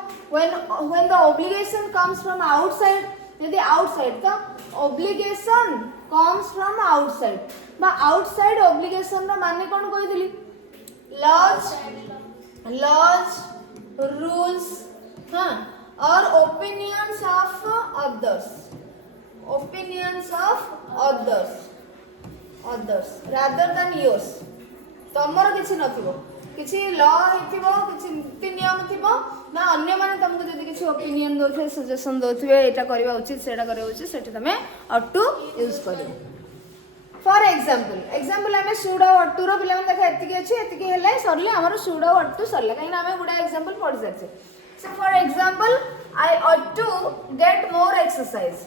when the obligation comes from outside यदि outside तो obligation comes from outside बा outside obligation रा माने कोन कहि दिली laws rules हां or opinions of others rather than yours तमर किछि नथिबो किछि लॉ हिथिबो किछि नीति नियम थिबो ना अन्य माने तुमको जदी किछि ओपिनियन दोथे सजेशन दोथबे एटा करबा उचित सेटा करबा उचित सेठी तमे ought to यूज करियो फॉर एग्जांपल हमें शुड और ought to रो पिला मन देखा एतिकी हेले सरले हमर शुड और ought to सरले काहे ना हमें गुडा एग्जांपल पढ जाछे so for example I ought to get more exercise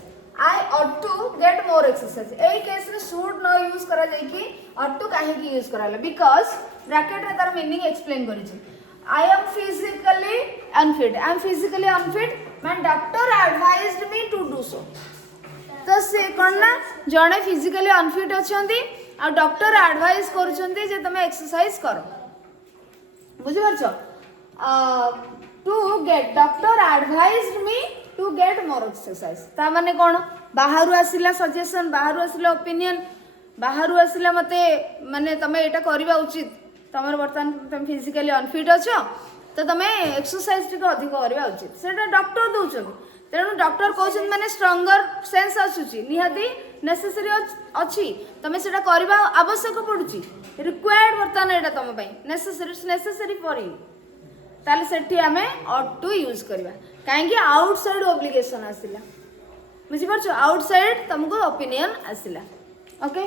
I ought to get more exercise A case रे should न यूज करा जाय कि ought to काहे की यूज कराला बिकॉज़ ब्रैकेट रे तार मीनिंग एक्सप्लेन करि छी I am physically unfit. I am physically unfit. My doctor advised me to do so. तो से कौन ना जड़े फिजिकली अनफिट अच्छा आ डॉक्टर एडवाइस करुँचे जे तुम एक्सरसाइज कर बुझिपारछ to get doctor advised me to get more exercise ता माने कौन बाहर आसिला सजेशन बाहर आसिला ओपिनियन बाहर आसिला मते माने तमे एटा करबा उचित तमर वर्तमान तुम फिजिकली अनफिट अच्छो तो तुम एक्सरसाइज टिके अधिक करबा उचित सेटा डॉक्टर दउछन तेणु डॉक्टर कहते माने स्ट्रंगर सेंस आसुची निहाती नेसेसरी अच्छी तुम से करवा आवश्यक पड़ुची रिक्वायर्ड वर्तमान एटा तुम नेसेसरी फॉर यू ताले सेठी आमे ऑट टू यूज करवा कहीं आउटसाइड ऑब्लिगेशन आसिला बुझिपारछ आउटसाइड तुमको ओपिनियन आसिला okay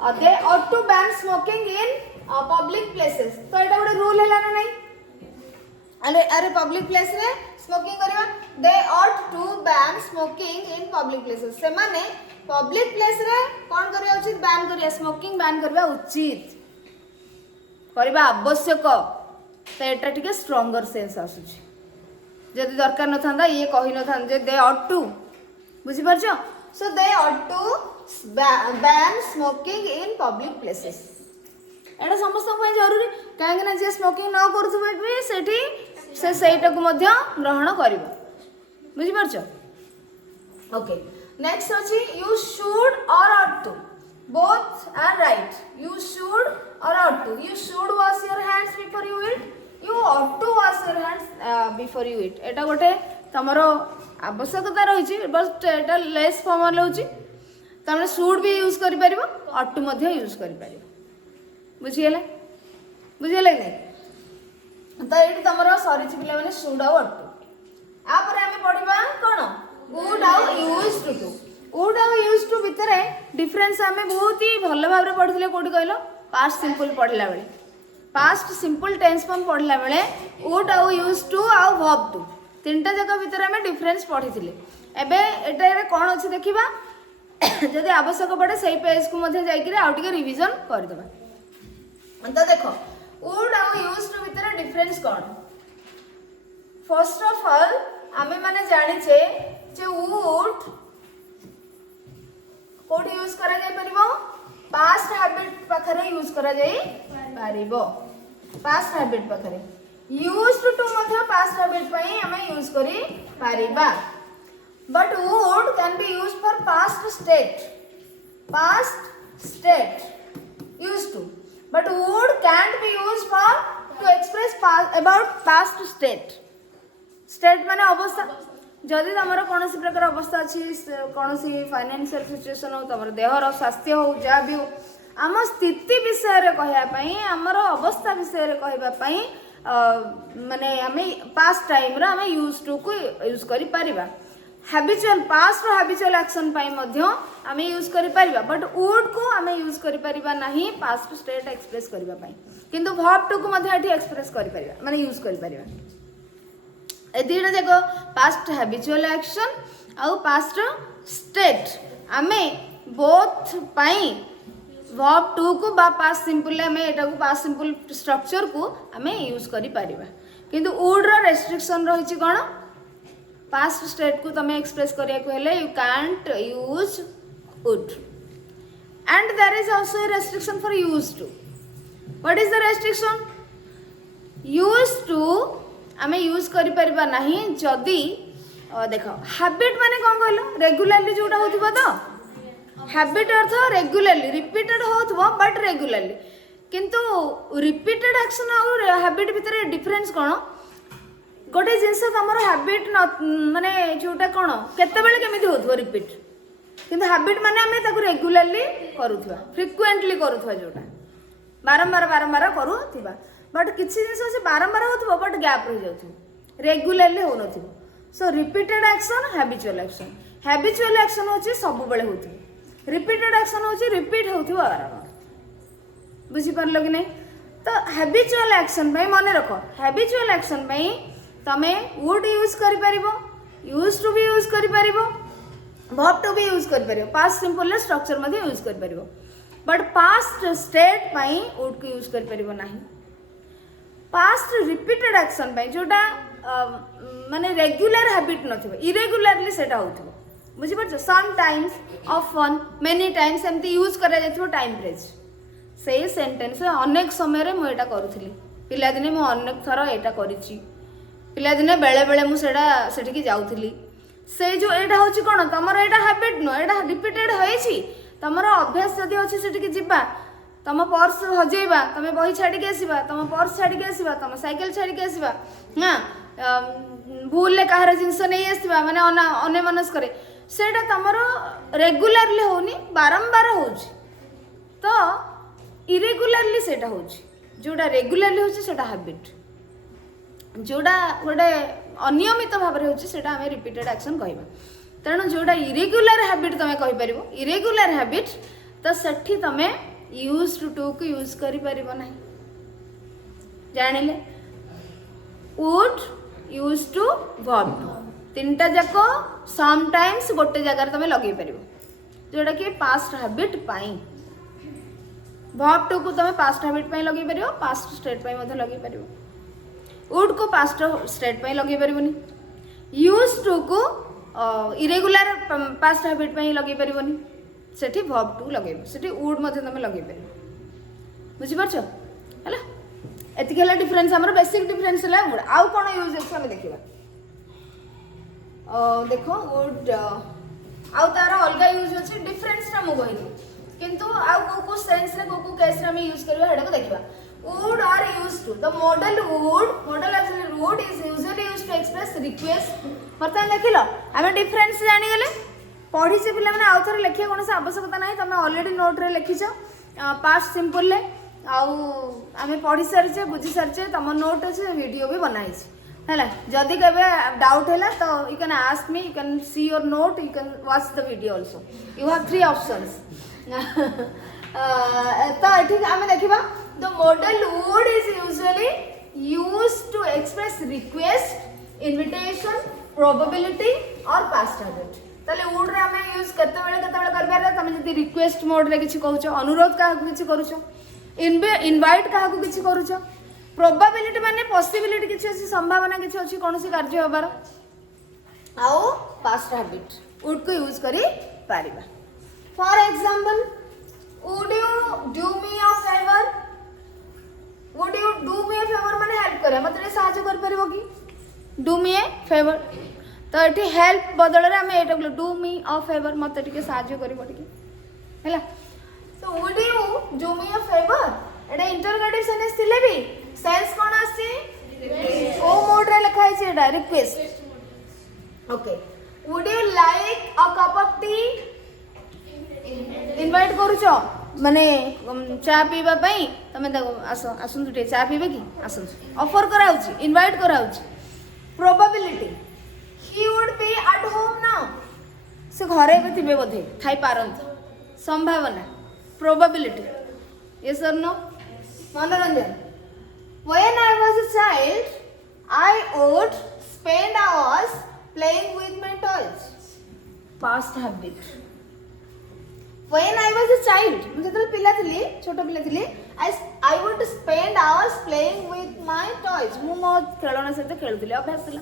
okay ought to ban smoking in public places तो एटा गोटे रूल हैला ना नहीं अरे पब्लिक प्लेस रे स्मोकिंग करवा they ought to ban smoking in public places से माने पब्लिक प्लेस रे कोन करबा उचित बैन करिया स्मोकिंग बैन करबा उचित करबा आवश्यक तो एटा ठीक स्ट्रंगर सेंस आसुची जदि दरकार न थांदा ये कहि न थांदा जे दे ऑट टू बुझि परछो so they ought to ban smoking in public places एटा समस्त ପାଇଁ जरूरी काहे ना जे स्मोकिंग न करथबे भी सेठी से सेटा को मध्य ग्रहण करिवो बुझि परछो ओके नेक्स्ट अछि you should or ought to both are right you should or ought to you should wash your hands before you eat you ought to wash your hands before you eat एटा गोटे तमरो आवश्यकता रही but Etah less formal होची तमने should भी use करि परिबो ought to Madhya use करि परिबो बुझिगले बुझिगले तो ये तुम सरी पे मैंने शुड आउ ऑट टू आपर आम पढ़ा कौन वुड आउ यूज टू टू वुड आउ यूज टू भितर डिफरेन्स आम बहुत ही भल भाव पढ़ी कौटी कहल पास्ट सिंपल पढ़ला बेले पास्ट सिंपल टेंस फॉर्म पढ़ला बेले वुड आउ यूज टू आउ वर्ब टू तीनटा जगह भितर आम डिफरेन्स पढ़ी एटा कौन अच्छी देखा जदि आवश्यक पड़े से पेज को जाकर रिविजन करदे तो देख वुड आउ यूज टू भितर डिफरेन्स कौन फर्स्ट ऑफ ऑल आमे माने जानिचे जे वुड कोड यूज करा जाय परिबो पास्ट हैबिट पाखरे यूज करा जाय परिबो पास्ट हैबिट पाखरे यूज टू मध्य पास्ट हैबिट पई आमे यूज करी परिबा but would can be use for past state use to but would can't be used for to express about past state माने अवस्था जदि तमरो कोनोसी प्रकार अवस्था अछि कोनोसी फाइनेंशियल सिचुएशन हो तमरो देहर स्वास्थ्य हो जा भी हो आम स्थिति विषय रे कहया पई हमरो अवस्था विषय रे कहबा पई माने आमे पास्ट टाइम रे आमे यूज टू को यूज करि परिबा हैबिचुअल पास्ट रो हैबिचुअल एक्शन पाई मध्य आमे यूज करि परिबा बट वुड को आमे यूज करि परिबा नाही पास्ट स्टेट एक्सप्रेस करबा पाई किंतु वर्ब टू को मध्य एठी एक्सप्रेस करि परिबा माने यूज करि परिबा ए दिटा जको पास्ट हैबिचुअल एक्शन आउ पास्ट स्टेट आमे बोथ पाई वर्ब टू को बा पास्ट सिंपल आमे एटा को पास्ट सिंपल स्ट्रक्चर को आमे यूज करि परिबा किंतु वुड रो रेस्ट्रिक्शन रहिछि कोन पास्ट स्टेट को तमे एक्सप्रेस करिया को हेले you can't use would and there is also a restriction for use to what is the restriction use to आमे यूज करि परिबा नाही जदी देखो हैबिट माने कोन कहलो रेगुलरली जोटा होथिबो तो हैबिट अर्थ रेगुलरली रिपीटेड होथबो बट रेगुलरली किंतु रिपीटेड एक्शन और हैबिट भितर डिफरेंस कोन गोटे जिनस तुम हैबिट माने जोटा कौन केतबेले केमिति होथबो रिपीट किंतु हैबिट माने आमे ताकू रेगुलरली करूथबा फ्रिक्वेंटली करूथबा जोटा बारंबार करूथबा बट किछि जिनस से बारंबार होथबो बट गैप रह जाउथबो रेगुलरली हो नथबो सो रिपीटेड एक्शन हैबिचुअल एक्शन होची सब बेले होथबो रिपीटेड एक्शन होची रिपीट होथबो बारंबार बुझी परलो कि नहीं तो हैबिचुअल एक्शन पे मन रख हैबिचुअल एक्शन पे तमे वुड यूज करि परिबो यूज टू भी यूज करि परिबो वर्ब टू भी यूज करि परिबो पास्ट सिंपल स्ट्रक्चर मध्ये यूज करि परिबो बट पास्ट स्टेट पई वुड को यूज करि परिबो नाही पास्ट रिपीटेड एक्शन पाई जोटा माने रेगुलर हैबिट नथिबो इरेगुलरली सेटा होथिबो बुझि परछ sometimes often many times एमती यूज करा जायथिबो टाइम फ्रेज सेही सेंटेंस अनेक समय रे मु एटा करूथिली पिला दिने मु अनेक थरो एटा करिछि पिला दिने बेले बेले मु सेटा सेठी की जाउथिली से जो एटा होछि कोन तमर एटा हैबिट नो एटा रिपीटेड होइछि तमर अभ्यास जदि अछि सेठी की जिबा तम पर्स हजेबा तमे बही छाड़ी के आसीबा तम पर्स छाड़ी के आसीबा तम साइकिल छाड़ी के आसीबा हां भूल ले कहार जिंस नहीं आसीबा माने अने मनस करे सेटा तमरो रेगुलरली होनी बारंबार होछि तो इरेगुलरली सेटा होछि जोडा रेगुलरली होछि सेटा हैबिट जोडा गोटे अनियमित भाव रे होछि सेटा हमें रिपीटेड एक्शन कहबा तेणु जोडा इरेगुलर हैबिट तमे कहि परिबो इरेगुलर हैबिट तो सेठी तमे यूज टू को यूज करि परिबो नाही जानिले वुड यूज टू वर्ब तीनटा जाको सम टाइम्स गोटे जगह तमे लगे परिबो जोडा कि पास्ट हैबिट पाई वर्ब टू को तमे पास्ट हैबिट पाई लगे परिबो पास्ट स्टेट पाई मधे लगे परिबो वुड को पास्ट स्टेट पाई लगे परिबोनी यूज टू को इरेगुलर पास्ट हैबिट पाई लगे परिबोनी सेठी वर्ब टू लगेबो सेठी वुड मधे तमे लगे परिबो बुझि परछो हला एतिक हला डिफरेंस हमर बेसिक डिफरेंस हला वुड आउ कोन यूज अछि हम देखिबा देखो वुड आउ तार अलगा यूज अछि डिफरेंस रा मु कहली किंतु आउ को सेंस रे को केस रे हम यूज करबा हेडा को देखिबा would are used to the modal actually would is usually used to express request बर्तमान देखिलो आमे डिफरेंस जानि गेले पढी से पिला माने आउ थरे लेखिया कोन से आवश्यकता नाही तमे ऑलरेडी नोट रे लिखिछो पास्ट सिंपल ले आउ आमे पढी सरछे बुझी सरछे तम नोट अछि वीडियो भी बनाई छी हला जदी केबे डाउट हैला तो you can ask me you can see your note you can watch the video also you have 3 options तो ठीक आमे देखिबा the modal would is usually used to express request invitation probability or past habit ताले would रे हमें use करते बेले करबे तमे जदी रिक्वेस्ट मोड रे किछि कहउछो अनुरोध काहा को किछि करूछो इनवाइट काहा को किछि करूछो प्रोबेबिलिटी माने पॉसिबिलिटी किछि अछि संभावना किछि अछि कोनसी कार्य होबार आउ पास्ट हैबिट would को यूज करी Paribas for example would you do me a favor would you do me a favor माने हेल्प करे मतलब सहायता कर परबो कि do me a favor तो एठी हेल्प बदल रे हम एटा बोल do me a favor मते टिके सहायता करबो टिके हैला so would you do me a favor Etah interrogative sense थिले भी सेंस कोन आसी ओ मोड रे लिखा है एटा request okay would you like a cup of tea invite करूछो माने चा पीबा पई तमे आसो आसुन टे चा पीबे कि आसुन ऑफर कराउची इनवाइट कराउची probability he would be at home now से घरे पे थिबे बोधे थाई पारंत संभावना प्रोबेबिलिटी यस और नो मनोरंजन when I was a child I would spend hours playing with my toys past habit When I was a child, मुझे पिला थिली छोटो पिला थिली I would spend hours playing with my toys. मु मो खेलना सहित खेलुथिली अभ्यास थिला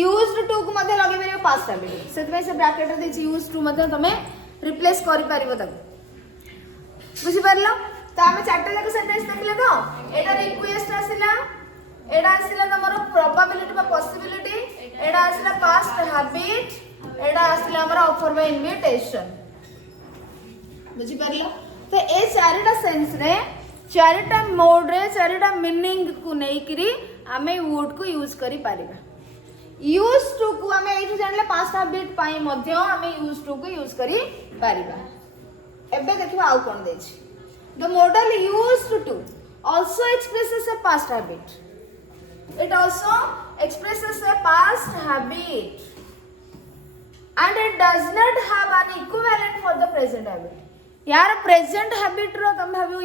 used to को मध्ये लगे परियो past habit सेतबे से ब्रैकेट रे देछि used to मध्ये तमे रिप्लेस करि परिबो ताको बुझि परलो त हमें चारटा जाक सेंटेंस देखले तो एटा रिक्वेस्ट आसिला एटा आसिला तमरो प्रोबेबिलिटी बा पॉसिबिलिटी एटा आसिला past habit एटा आसिला हमरा ऑफर बा इनविटेशन बुझी परला तो ए चारटा सेंस रे चारटा मोड रे चारटा मीनिंग को नै करी हमें वुड को यूज करी पारिबा यूज टू को हमें एठी जानले पास्ट हैबिट पाई मध्य हमें यूज टू को यूज करी पारिबा एबे देखिबा आउ कोन देछि the modal used to also expresses a past habit it also expresses a past habit and it does not have an equivalent for the present habit यार प्रेजेंट हैबिट रो तम भाबियो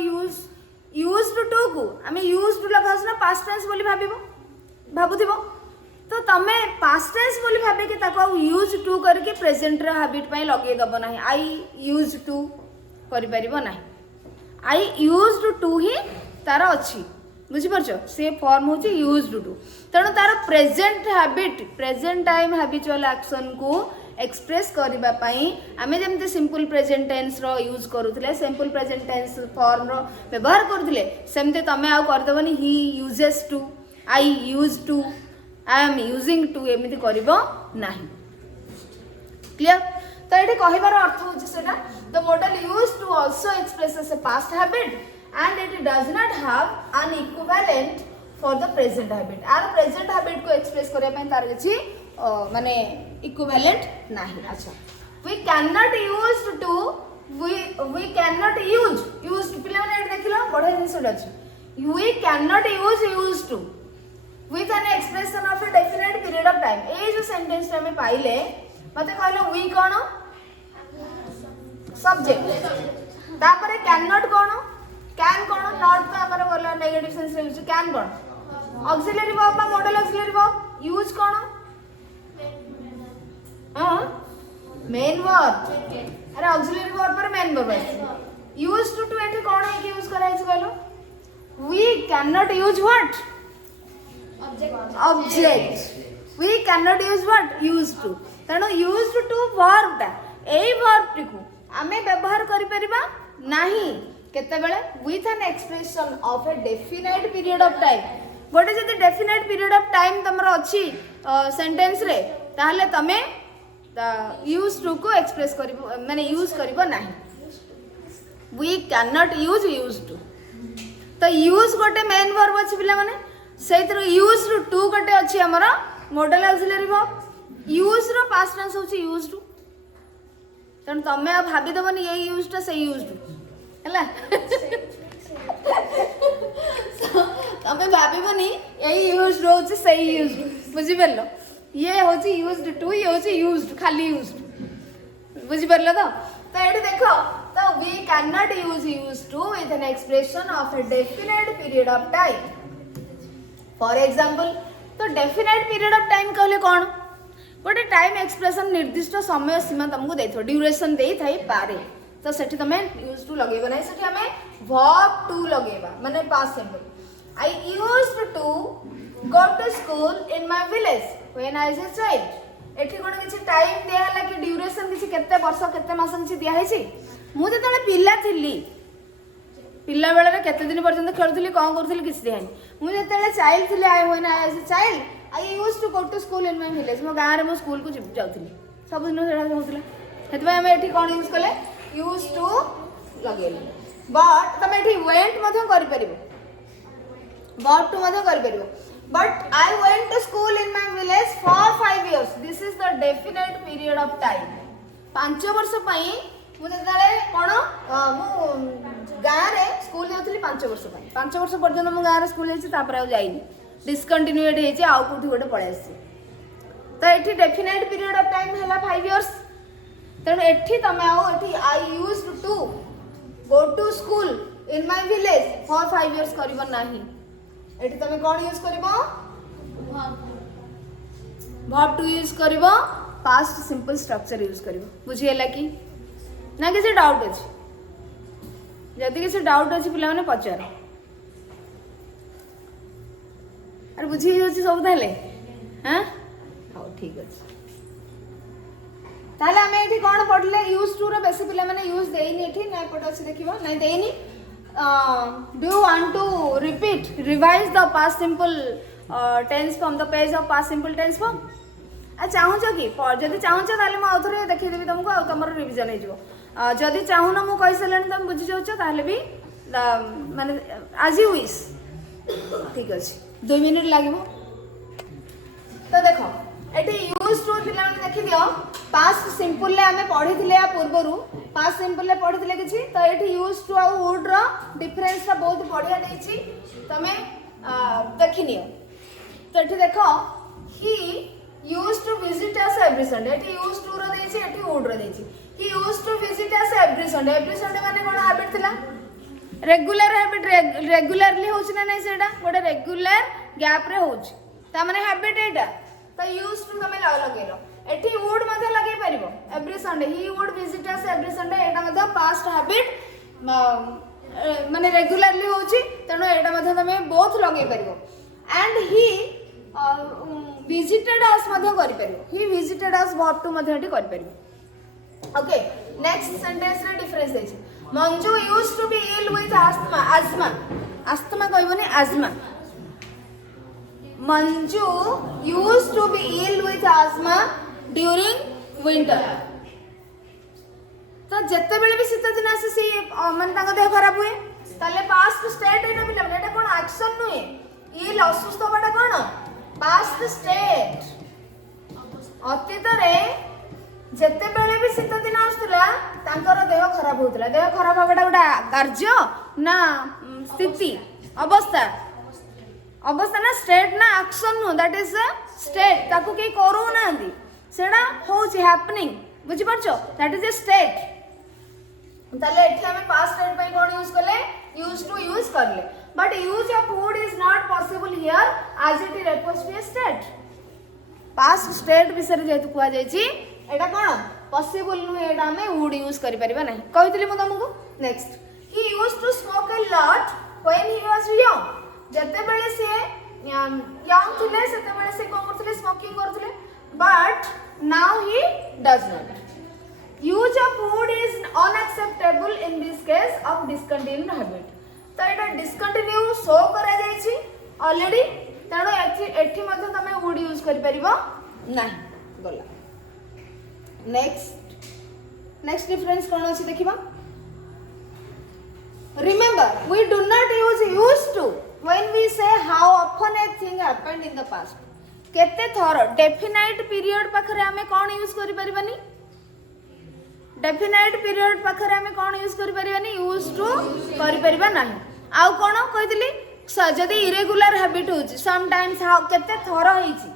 यूज्ड टू को हमें यूज्ड ला भासना past tense बोली भाबुथिबो तो तमे past tense बोली भाबे कि ताको यूज टू करके प्रेजेंट रे हैबिट पई लगे दबो नाही आई यूज टू करि परिबो नाही आई यूज्ड टू ही तार अछि बुझिपार सी फॉर्म हूँ यूज्ड टू तेणु तार present habit present time habitual action को एक्सप्रेस करबा पई आमे जेमते सिंपल प्रेजेंट टेंस रो यूज करूथिले सिंपल प्रेजेंट टेंस फॉर्म रो व्यवहार करूथिले सेमते तमे आ करदबनी he uses to I use to I am using to एमिति करबो नाही क्लियर तो ये कहबार अर्थ हूँ सेटा the modal use to also expresses a past habit and it does not have an equivalent for the present habit or present habit को express करबा पई तार किछि माने इक्विवेलेंट नाही अच्छा we can not use to we can not use पिला माने देखिलो बढे जिंस अछि we can not use to with an expression of a definite period of time ए जो सेंटेंस रे हमें पाइले मते कहलो वी कोन सब्जेक्ट तापर कैन नॉट कोन कैन कोन नॉट तो हमर बोला नेगेटिव सेंस रे यूज कैन कोन ऑक्सिलरी वर्ब बा मॉडल ऑक्सिलरी वर्ब यूज कोन हां मेन वर्ब अरे ऑक्सिलरी वर्ब पर मेन वर्ब है यूज टू एठी कोन है कि यूज कराइ छ कहलो we can not use what object we cannot use what used to तेणु used to verb टा एई verb टी को आमे व्यवहार करि परिबा नाही केते बेले with an expression of a definite period of time गोटे जदि definite period of time तमर अछि सेंटेंस रे ताहले तमे used to को एक्सप्रेस करिबो माने यूज करिबो नाही we cannot use used to तो यूज गोटे मेन verb अछि पिला माने सेतिर यूज टू गोटे अच्छी आमर मॉडल ऑक्सिलरी वर्ब यूज रो पास्ट टेंस होची यूज टू तन तमे आ भाबी दबनी ये यूज टा से यूज टू हला तमे भाबीबनी ये यूज होची से यूज बुझि परलो ये होची यूज्ड टू ये होची यूज्ड खाली यूज्ड बुझि परलो तो एठी देखो तो we can not use to with an expression of a definite period of time for example तो डेफिनेट पीरियड ऑफ टाइम कहले कौन गोटे टाइम एक्सप्रेशन निर्दिष्ट समय सीमा तुमको देथो ड्यूरेशन देई थाई पारे तो सेठी तमे यूज टू लगेबा नै सेठी हमें वर्ब टू लगेबा माने past simple I used to go to school in my village when I was a child एठी कोन किछि टाइम दिया हला कि ड्यूरेशन किछि केते वर्ष केते मास किछि दिया हैछि मु जेतले पिल्ला थिली पिल्ला बेले केते दिन पर्यंत खेलुथली कोन करथली किछि दिया मु जेतले चाइल्ड थिले I when I was a child I used to go to school in my village मो गां रे मो स्कूल को जाउथली सब दिन सेडा होतला हेतबा हम एठी कोन यूज कले यूज टू लगेले बट तमे एठी वेंट मधो करि परिबो वर्ब टू मधो करि परिबो but I went to school in my village for 5 years this is the definite period of time 5 वर्ष पई मु जेतले कोन मु गाँ रे स्कूल जाउथली 5 वर्ष पई 5 वर्ष पर्यंत मु गाँ रे स्कूल जाइछि तापर आ जाइनी डिस्कंटिन्यूएड हेछि आउ कोठी गोटे पळे आसी तो एठी डेफिनेट पीरियड ऑफ टाइम हला 5 इयर्स तेणु एठी तमे आउ एठी I used to go to school in my village for 5 years करबो नाही एठी तमे कोन यूज करबो वर्ब टू यूज करबो पास्ट सिंपल स्ट्रक्चर यूज करबो बुझियला कि ना किसी डाउट अछि जदि किसी डाउट अछि पिला माने पचार अरे बुझी होछि सब ताले हैं हां ठीक अछि ताले हमें एठी कोन पढले यूज टू रो बेसी पिला माने यूज देइनी एठी ना पड अछि देखिबो नै देइनी do you want to repeat revise the past simple tense from the page of past simple tense form आ चाहू छ कि जदि चाहू छ ताले म आउथरे देखि देबी तुमको आ तमरो रिवीजन हे जो जदि चाहू ना मु कहि सलेन तुम बुझि जाउछ ताले भी माने आज यू विश ठीक अछि 2 मिनिट लागिबो तो देखो एटी यूज टू पिला माने देखि दियो पास्ट सिंपल ले हमें पढिथिले या पूर्वरु पास्ट सिंपल ले पढिथिले किछि तो एटी यूज टू आ वुड रो डिफरेंस ता बहुत बढ़िया देछि तमे देखि नियो तो एटी देखो he used to visit us every Sunday एटी used to रो देछि एटी वुड रो देछि he used to visit us every Sunday माने कोन हैबिट थिला रेगुलर हैबिट रेगुलरली होछि ना नै सेडा गोटे रेगुलर गैप रे होछि ता माने हैबिट एटा तो used to तमे लगेलो एटी वुड मध्ये लगे परिबो every Sunday he would visit us every Sunday एटा मध्ये पास्ट हैबिट माने रेगुलरली होची तेणु एटा मध्ये तमे बोथ लगे परिबो एंड ही विजिटेड अस मध्ये करि परिबो he visited us verb two मध्ये एटी करि परिबो ओके नेक्स्ट सेंटेंस रे डिफरेंस देछि Manju used to be ill with asthma कहबोनी asthma Manju used to be ill with asthma during winter तो जिते बेले भी शीत दिन आसे सी माने तांको देह खराब हुए ताले पास्ट स्टेट एटा भी एटा कोन एक्शन नुए इल असुस्थ होबाटा कोन पास्ट स्टेट अतीत रे जिते बेले भी शीत दिन आसुला तांकर देह खराब होतला देह खराब होबाटा गोटा कार्य ना स्थिति अवस्था अवस्था ना स्टेट ना एक्शन नु दैट इज अ स्टेट ताकू के करू नांदी सेडा होच हैपनिंग बुझी परछो दैट इज अ स्टेट ताले एठी हमें पास्ट टेंस पे कोन यूज करले यूज टू यूज करले but use of would is not possible here as it refers to a state past state विषय जेतु कुआ जाय छी एटा कोन पॉसिबल नु एटा हमें वुड यूज करि परिबा नहीं कहितली म तुमको next he used to smoke a lot when he was young जते बेले से यंग थिले सेते बेले से कोन करथले स्मोकिंग करथले but now he does not use of would is unacceptable in this case of discontinued habit तो एटा डिसकंटिन्यू शो करा जाय छी ऑलरेडी तेणु एठी मध्ये तमे वुड यूज करि परिबो नाही गला नेक्स्ट डिफरेंस कोन अछि देखिबा remember we do not use used to when we say how often a thing happened in the past केते थोर डेफिनाइट पीरियड पाखरे हमें कोन यूज करि परिबानी डेफिनाइट पीरियड पाखरे हमें कोन यूज करि परिबानी यूज टू करि परिबा नाही आउ कोन कहितली जदी इरेगुलर हैबिट होची सम टाइम्स हाउ केते थोर होईची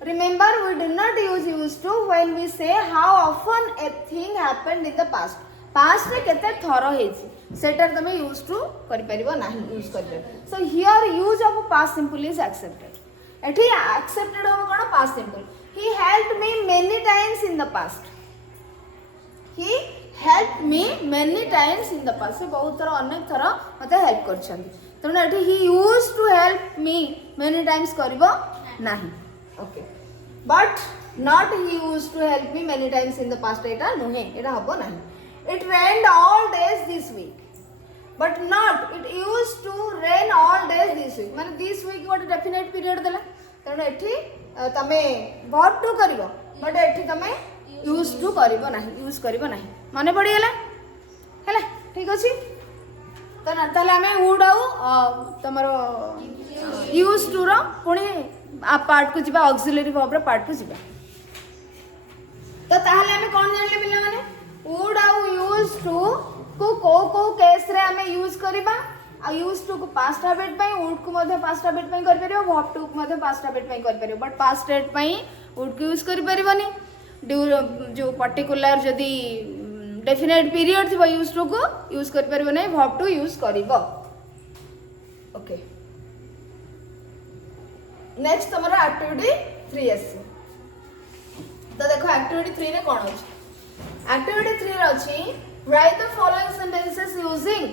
remember we do not use to when we say how often a thing happened in the past रे केते थोर होईची सेटर तमे यूज टू करि परिबो नाही यूज करि so here use of past simple is accepted एठी एक्सेप्टेड हो कोन past simple he helped me many times in the past he helped me many times in the past से बहुत तरह अनेक तरह मते हेल्प करछंती तने एठी he used to help me many times करबो नाही okay but not he used to help me many times in the past एटा नहे एटा हबो नाही it rained all days this week but not it used to rain all days this week माने this week what definite period देला तने एठी तमे verb to करबो but एठी तमे यूज टू करिबो नाही यूज करिबो नाही माने पड़ी गेला हैला ठीक अछि त ना तले हमें वुड आउ तमरो यूज टू रो पुणी आ पार्ट को जिबा ऑक्सिलरी वर्ब रो पार्ट को जिबा तो ताहले हमें कोन जानले पिल्ला माने वुड आउ यूज टू को केस रे हमें यूज करिबा आ यूज टू को पास्ट हैबिट पई वुड को मध्ये पास्ट हैबिट पई कर परिबो वर्ब टू को मध्ये पास्ट हैबिट पई कर परिबो बट पास्ट टेंस पई वुड को यूज करि परिबोनी जो पर्टिकुलर जदि डेफिनेट पीरियड थी यूज टू को यूज कर परिबो नै वर्ब टू यूज करिवो ओके नेक्स्ट हमर एक्टिविटी 3 एस तो देखो एक्टिविटी 3 रे कोन अछि एक्टिविटी 3 रे अछि right the following sentences using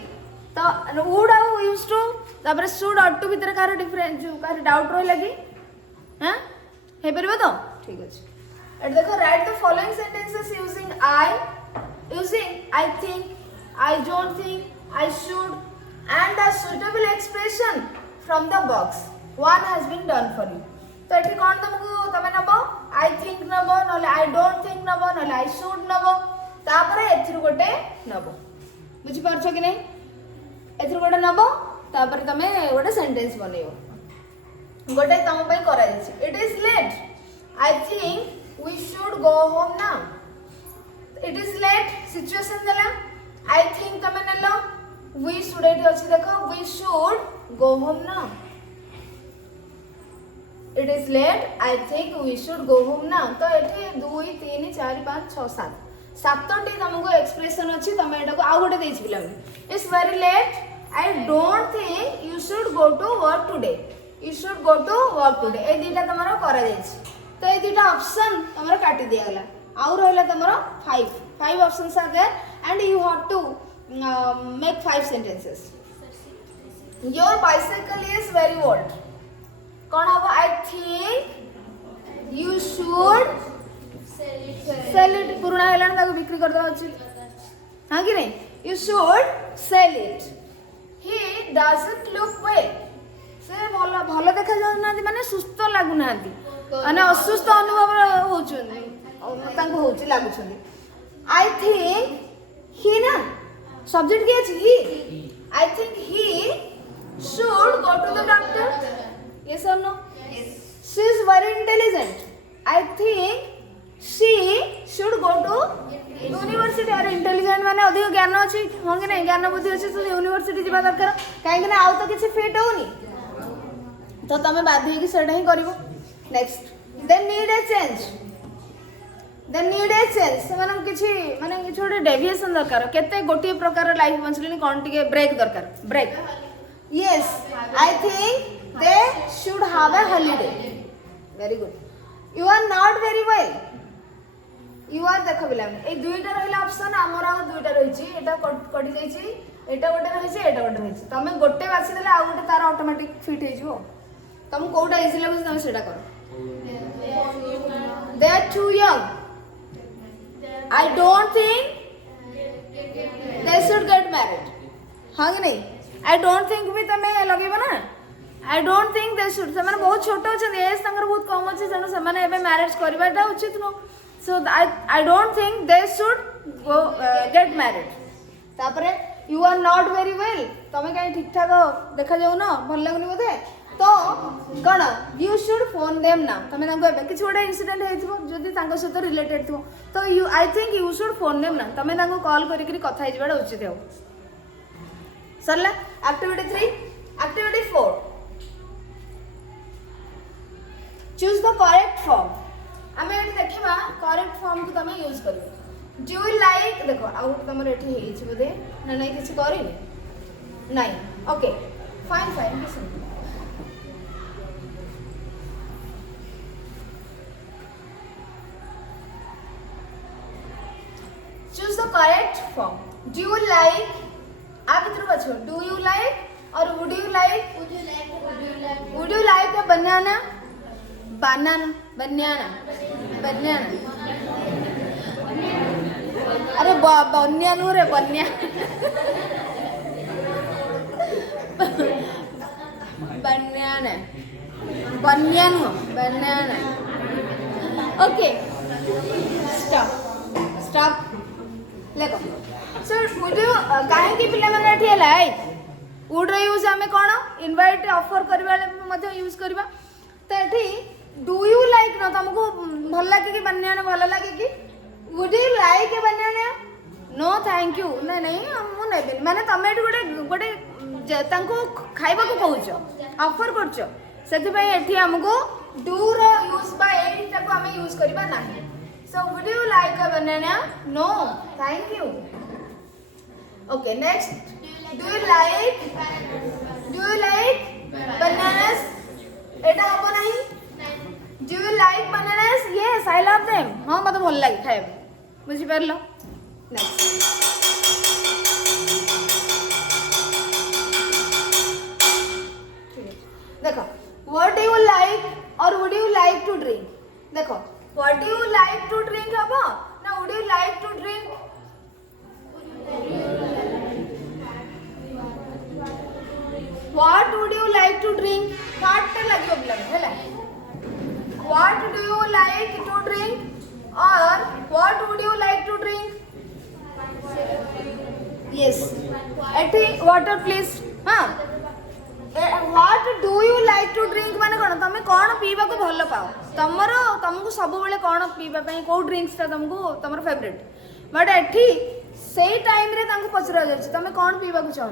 तो वुड आउ यूज टू तापर शुड ऑट टू भीतर कार डिफरेंस जो कार डाउट रह लगी हां हे परबो तो ठीक अछि एट देखो right the following sentences using I think, I don't think, I should and a suitable expression from the box. One has been done for you. तो एठी कोन तुमको तमे नबो I think नबो नले I don't think नबो नले I should नबो तापरे एथिर गोटे नबो बुझी परछो कि नै एथिर गोटे नबो तापरे तमे गोटे सेंटेंस बनेयो गोटे तम पई करा जायछि it is late I think we should go home now. It is late. Situation देला. I think तमे नलो. We should एठी अछि देखो. We should go home now. It is late. I think we should go home now. तो एठी 2 3 4 5 6 7 सातटी तुमको expression अछि तमे एटा को आ गोटे देछि पिला It's very late. I don't think you should go to work today. You should go to work today. ए दिटा तमरो करा जायछि तो ये दुटा ऑप्शन तमरो काटी दिया गला आउ रहला तमरो 5 options are there and you have to make 5 sentences. Your bicycle is very old. कौन होगा? I think you should sell it. पुराना है ना, ताको बिक्री कर दो अच्छी. हाँ कि नहीं? You should sell it. He doesn't look well. से भला भला देखा जाऊ ना माने सुस्त लागु ना माने असुस्थ अनुभव होचुनी तांको होची लागु छनी. I think he ना सब्जेक्ट के अछि he. I think he should go to the doctor. Yes or no? Yes. She is very intelligent. I think she should go to university. अरे इंटेलिजेंट माने अधिक ज्ञान अछि होंगे नहीं, ज्ञान बुद्धि अछि तो यूनिवर्सिटी जीवा दरकार. काहे ना आउ तो किछि फिट होनी तो तमे बाध्य कि सेटा ही करिवो. Next, they need a change. They need a change से माने किछि माने किछि ओडे डेविएशन दरकार. केते गोटी प्रकार लाइफ बंचलिनी कोन टिके ब्रेक दरकार. Break. Yes, I think they should have a holiday. Very good. You are not very well. You are देखो बिला ए दुईटा रहिला ऑप्शन हमर आ दुईटा रहिछि. एटा कटि जाइछि, एटा गोटे रहिछि, एटा गोटे रहिछि. तमे गोटे बाछि देले आ गोटे तार ऑटोमेटिक फिट हे जिवो. तम कोडा इजी लागो तमे सेटा करो. They are too young. I don't think they should get married. हां कि नहीं? आई डोंट थिंक भी तमे लगेबो ना. आई डोंट थिंक दे शुड. से माने बहुत छोटो छ, एज तंगर बहुत कम अछि, जनो से माने एबे मैरिज करबाटा उचित न. So I don't think they should go get married. तापरे you are not very well. तमे काई ठीक ठाक देखा जाऊ ना, भल लागुनी बोधे तो कण you should phone them now. तमे तांको एबे किछ गोटे इंसिडेंट हेथिबो जदी तांको सहित रिलेटेड थिबो तो I think you should phone them now. तमे तांको कॉल करी करी कथा हिजबाडा उचित हो. सरला activity 3. Activity 4. choose the correct form. आमे एठी देखिबा करेक्ट फॉर्म को तमे यूज करियो. डू यू लाइक देखो आउट तमर एठी हेइ छि बदे ना नाही किछ करिने नाही. Okay fine fine. Listen, choose the correct form. Do you like आ कितरो बछो. Do you like or would you like. Would you like a banana. Banana banana banana. अरे बन्या नु रे बन्या. बनाना बन्या नु बनाना. ओके स्टॉप लेको. सो वुड यू काहे की पिला माने एठी लाइक वुड रे यूज हमें कोन इनवाइट ऑफर करबा मध्ये यूज करबा. तो एठी डू यू लाइक ना तुमको भल लगे कि बनाना भल लगे कि would you like a banana. No thank you. नहीं नहीं मु नेबे माने तमे एठी गोटे गोटे तांको खाइबा को कहउछ ऑफर करछ. सेति भाई एठी हमको डू रो यूज बा एटा को हमें यूज करबा नाही. So would you like a banana. No thank you. Okay next. Do you like bananas. एटा हबो नाही. Do you like bananas? Yes, I love them. हाँ मत भल लगे खाए बुझी पारलो. नेक्स्ट देखो what do you like और would you like to drink. देखो what do you like to drink हबो ना would you like to drink. what would you like to drink काट लगियो बिला हैला. What do you like to drink or what would you like to drink. Yes. एठी water please. हाँ. What do you like to drink माने कोन तमे कोन पीबा को भल पाओ. तमरो तमको सब बेले कोन पीबा पई को ड्रिंक्स ता तमको तमरो फेवरेट. बट एठी सेही टाइम रे तांको पचरा जाय तमे कोन पीबा को चाहौ.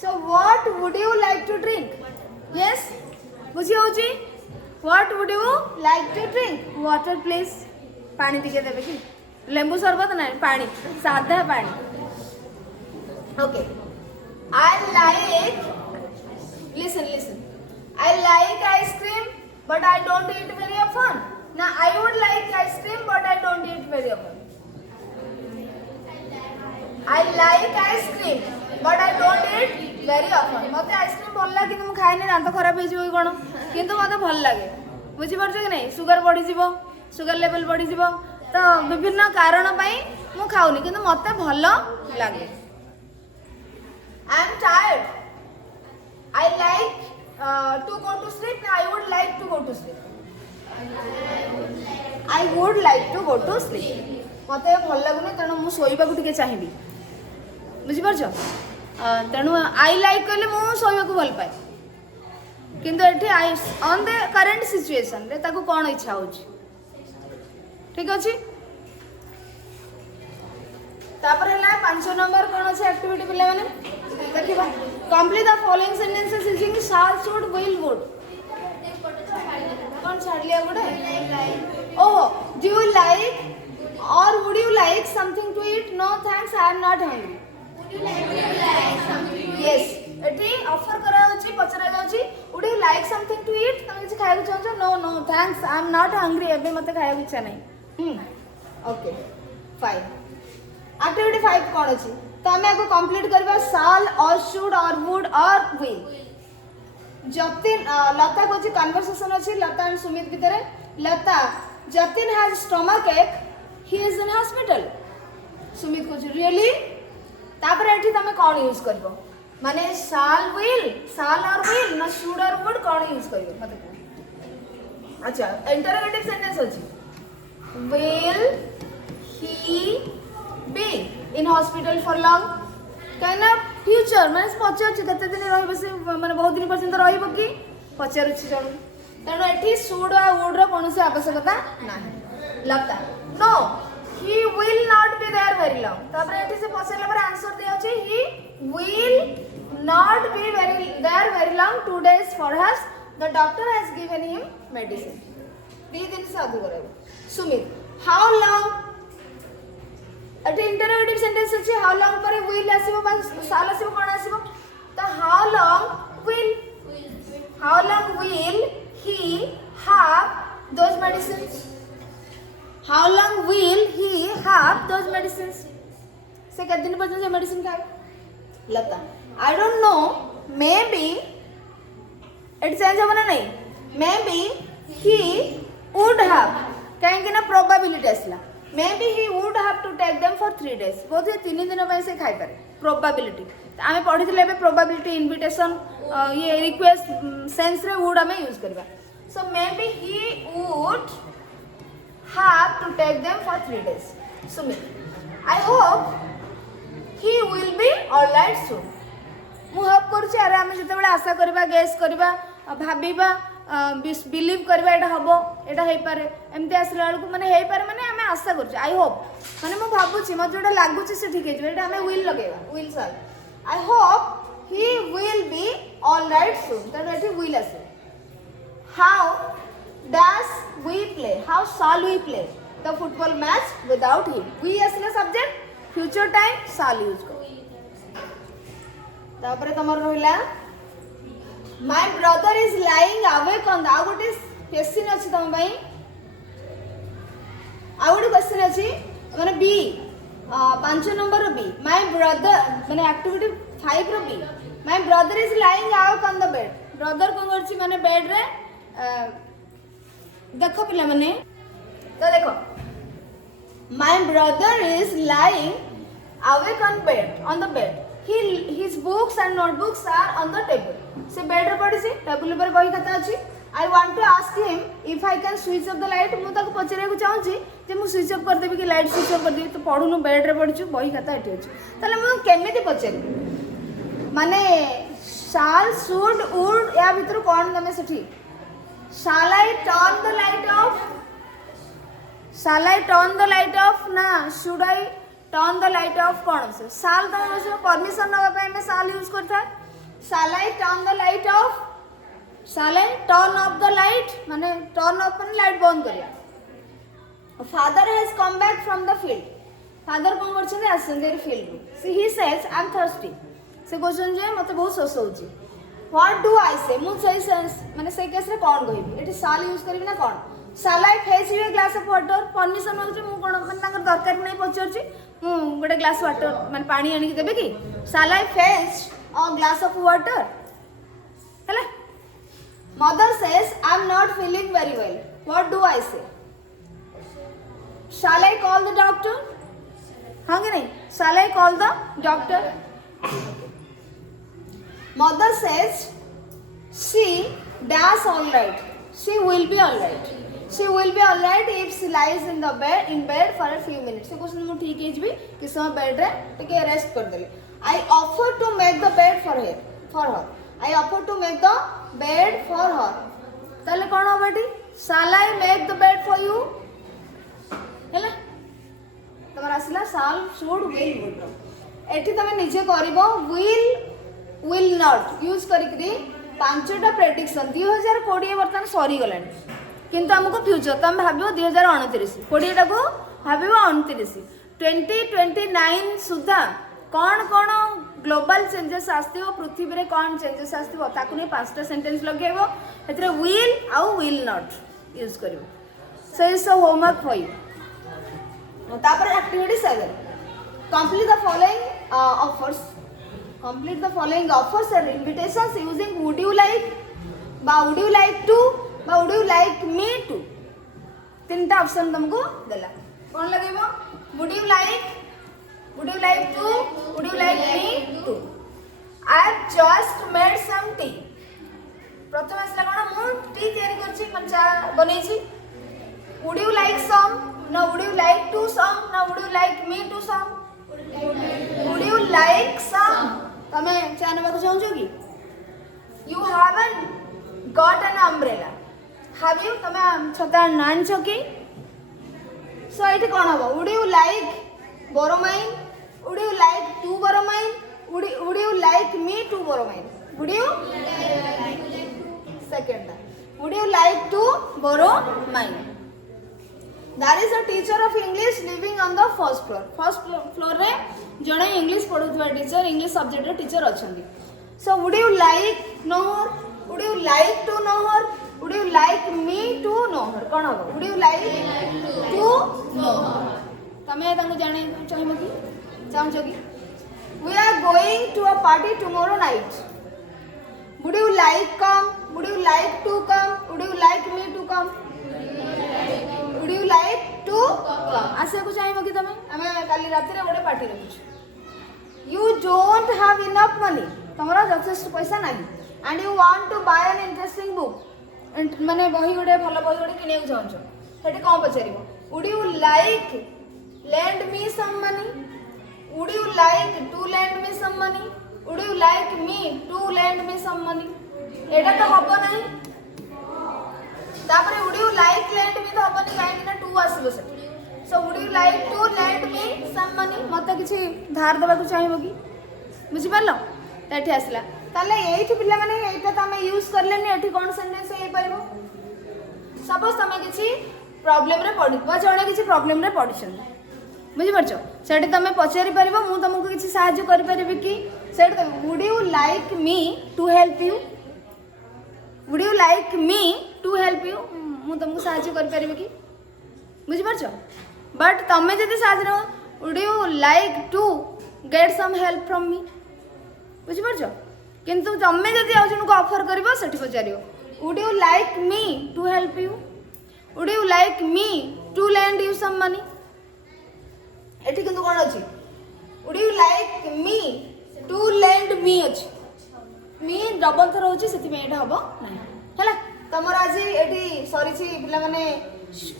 So what would you like to drink. Yes. बुझी होची. What would you like to drink. Water please. पानी टिके देबे कि लेंबू शरबत ना पानी सादा पानी. Okay I like listen I like ice cream but I don't eat very often. Now I would like ice cream but I don't eat very often. I like ice cream but I don't eat very often. मते ice cream भल लागे कि खाए दांत खराब हो कौन किंतु मते भल लागे बुझीपार कि नहीं सुगर बढ़ी सुगर लेवल बढ़ी तो विभिन्न कारण मु खाऊनी किंतु मते भल लागे. I am tired. I like to go to sleep. I would like to go to sleep. I would like to go to sleep. मते भल लगुनी तेणु मु शोइबा को टिके चाहिबी बुझीपार तेणु आई लाइक कहले मु शोइबा को भल पाए किंतु एठी आई ऑन द करंट सिचुएशन रे ताको कोन इच्छा होची ठीक अछि. तापर हला 5 नंबर कोन अछि एक्टिविटी पिले माने देखिबा complete the following sentences using shall should will would कौन छाड़ लिया गुडे oh do you like or would you like something to eat? No thanks, I am not hungry. Would you like something? Yes. Eighty offer करा होची पचरा जाउची would you like something to eat? तमे किछ खाय चाहछो? No no thanks, I am not hungry. एबे मते खाय इच्छा नै. Okay fine. एक्टिविटी 5 कोन अछि तो हमें को कंप्लीट करबा shall or should or would or will. Jatin Lata Kochi conversation अछि लता एंड सुमित भितरे. लता Jatin has stomach ache. He is in hospital. Sumit को रियली तापर एठी तमे कोन यूज करबो माने shall or will ना should or would cone use करियो मते को. अच्छा इंटरोगेटिव सेंटेंस अछि will he be in hospital for long कहना फ्यूचर माने पचार कते दिन रहइबो से माने बहुत दिन पर्यंत रहइबो कि पचार अछि जणु तेणु एठी should और would रो कोनोसी आवश्यकता नाही. लता no he will not be there very long तापर एठी से पछले पर आंसर दिया अछि he will not be there very long 2 days for us the doctor has given him medicine 3 दिन से अधिक रहबो. सुमित how long एठी इंटरोगेटिव सेंटेंस अछि how long पर will आसीबो बा shall आसीबो कोन आसीबो तो how long will he have those medicines. How long will he have those medicines? से कितने दिन पर्यंत से मेडिसिन खाए. लता I don't know maybe it change होना नहीं maybe he would have कहीं कि ना probability असला maybe he would have to take them for 3 days बहुत ही 3 दिन में से खाई पारे probability आमे पढ़ी थिले बे probability invitation ये request sense रे would हमें यूज करबा. So maybe he would have to take them for 3 days. Sumit, I hope he will be all right soon. मु होप करछि अरे आमे जते बेला आशा करबा गेस करबा भाबीबा बिलीव करबा एटा हबो एटा हेई पारे एमते आसला वाला माने हेई पारे माने आमे आशा करछि आई होप माने मु भाबुछि म जोटा लागुछि से ठीक हे जो एटा आमे विल लगेबा will sir I hope he will be all right soon तने एठी विल आसे. How does we play? How shall we play the football match without him? We asle subject future time shall use ko. तापरे तमर रहिला my brother is lying awake on the आउ गोटे question अछि तम भाई आउ गोटे क्वेश्चन अछि माने B 5 number B my brother माने एक्टिविटी 5 रो B my brother is lying awake on the bed. brother कोन करछि माने बेड रे देखो पिला माने तो देखो my brother is lying awake on the bed his books and notebooks are on the table से बेड रे पड़ी से टेबल पर बही खाता अछि. I want to ask him if I can switch off the light मु ताको पचरे को चाहूची जे मु स्विच ऑफ कर देबी कि लाइट स्विच ऑफ कर देबी तो पढुनु बेड रे पड़छु बही खाता एठी अछि तले मु केमिति पचरे माने shall should would या भीतर कोन तमे सेठी shall I turn the light off? Shall I turn the light off? ना should I turn the light off कौन से shall तो हम परमिशन नवा पे मैं shall यूज करता है. Shall I turn the light off? Shall I turn off the light? माने turn off माने लाइट बंद करिया. Father has come back from the field. Father कौन करछन आसंदे field रू. See he says I am thirsty. से question जे मते बहुत शोष होची. What do I say? मु सही सेंस माने सही केस रे कोन कहिबी एठी shall यूज करबी ना कोन. Shall I fetch you a glass of water? Permission होची मु कोन माने ताकर दरकार नै पचरची ମୁଁ ଗୋଟେ ଗ୍ଲାସ୍ ୱାଟର ମାନେ ପାଣି ଆଣିକି ଦେବେ କି? Shall I fetch a glass of water? ହେଲା mother says I'm not feeling very well. What do I say? Shall I call the doctor? हाँ कि नहीं? Shall I call the doctor? Mother says she dash all right. She will be all right. She will be all right if she lies in bed for a few minutes. से question मैं ठीक है भी कि समय bed रे टिके rest कर देले. I offer to make the bed for her. I offer to make the bed for her. ताले कौन हो बेटी? Shall I make the bed for you? ହେଲା तमर आसिला shall, should, will, would. एठी तमे निजे करिवो will not यूज करिकरी पांचटा प्रेडिक्शन 2020 वर्तमान सरी गलानी किंतु हमको फ्यूचर तुम भाव 2029 कोड़ीटा को भाव 29 2029 सुधा कौन कौन ग्लोबल चेंजेस आसो पृथ्वी रे कौन चेंजेस आसो ताकू नहीं 5टा सेंटेंस लगेबो एतरे विल आउ विल नॉट यूज करिवो. So is a homework for you. तापर activity 7 complete the following offers. Complete the following offers and invitations using would you like, would you like to, would you like me to. तीनटा option तुमको देला कौन लगेबो? would you like to, would you like me to. I have just made some tea. प्रथम आसला कोन मु T तयारी करछि मन चा बनेछि. would you like some, no would you like to some, no would you like me to some. would you like some. तमे चा नबाकु चाहछो कि? you haven't got an umbrella. have you तमे छता नानछो कि? सो एठी कोन हबो? would you like borrow mine, would you like to borrow mine, would you like me to borrow mine. would you second would you like to borrow mine. There is a teacher of English living on the first floor. First floor रे जड़े English पढ़ुवा teacher English subject teacher अच्छी. So would you like know her, would you like to know her, would you like me to know her. कौन हम? Would you like to know her. तमें जाने चाहिए कि चाहो कि? We are going to a party tomorrow night. Would you like come, would you like to come, would you like me to come. would you like to come. आसे को चाहिए कि तमे हमें काली रात रे गोटे पार्टी रखुछ. you don't have enough money. तमरा जथेष्ट पैसा नाही and you want to buy an interesting book. माने बही गोटे भलो बही गोटे किने को चाहछो सेठी कोन पचारिबो? would you like lend me some money, would you like to lend me some money, would you like me to lend me some money. एटा तो हबो नाही. तापरे would you like lend me तो हबनी काहे ना टू आसीबो से. सो would you like to lend me some money. मते किछि धार देबा को चाहिबो कि? बुझि परलो एठी आसला ताले एठी पिल्ला माने एटा त हम यूज करलेनी एठी कोन सेंटेंस हे परबो. सपोज तमे किछि प्रॉब्लम रे पड़ी बा जणे किछि प्रॉब्लम रे पडिछन बुझि परछो सेठी तमे पचारि परबो मु तुमको किछि सहाय्य करि परबी कि. सेठी would you like me to help you, would you like me to help you. मु तुमको सहाय्य कर परबे कि? बुझि परछो. बट तमे जदि सहाय्य न would you like to get some help from me. बुझि परछो. किंतु तमे जदि आ जन को ऑफर करबो सेठी पचारियो would you like me to help you, would you like me to lend you some money. एठी किंतु कोन अछि? would you like me to lend me अछि. मी डबल थर होछि सेति में एटा हबो नाही. हला तमर आज एटी सॉरी छी पिला माने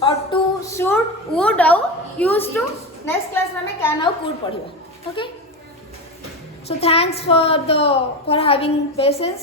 ought to, should, would आउ used to. नेक्स्ट क्लास में कैन आउ could पढ़िबा. ओके. So thanks for having patience.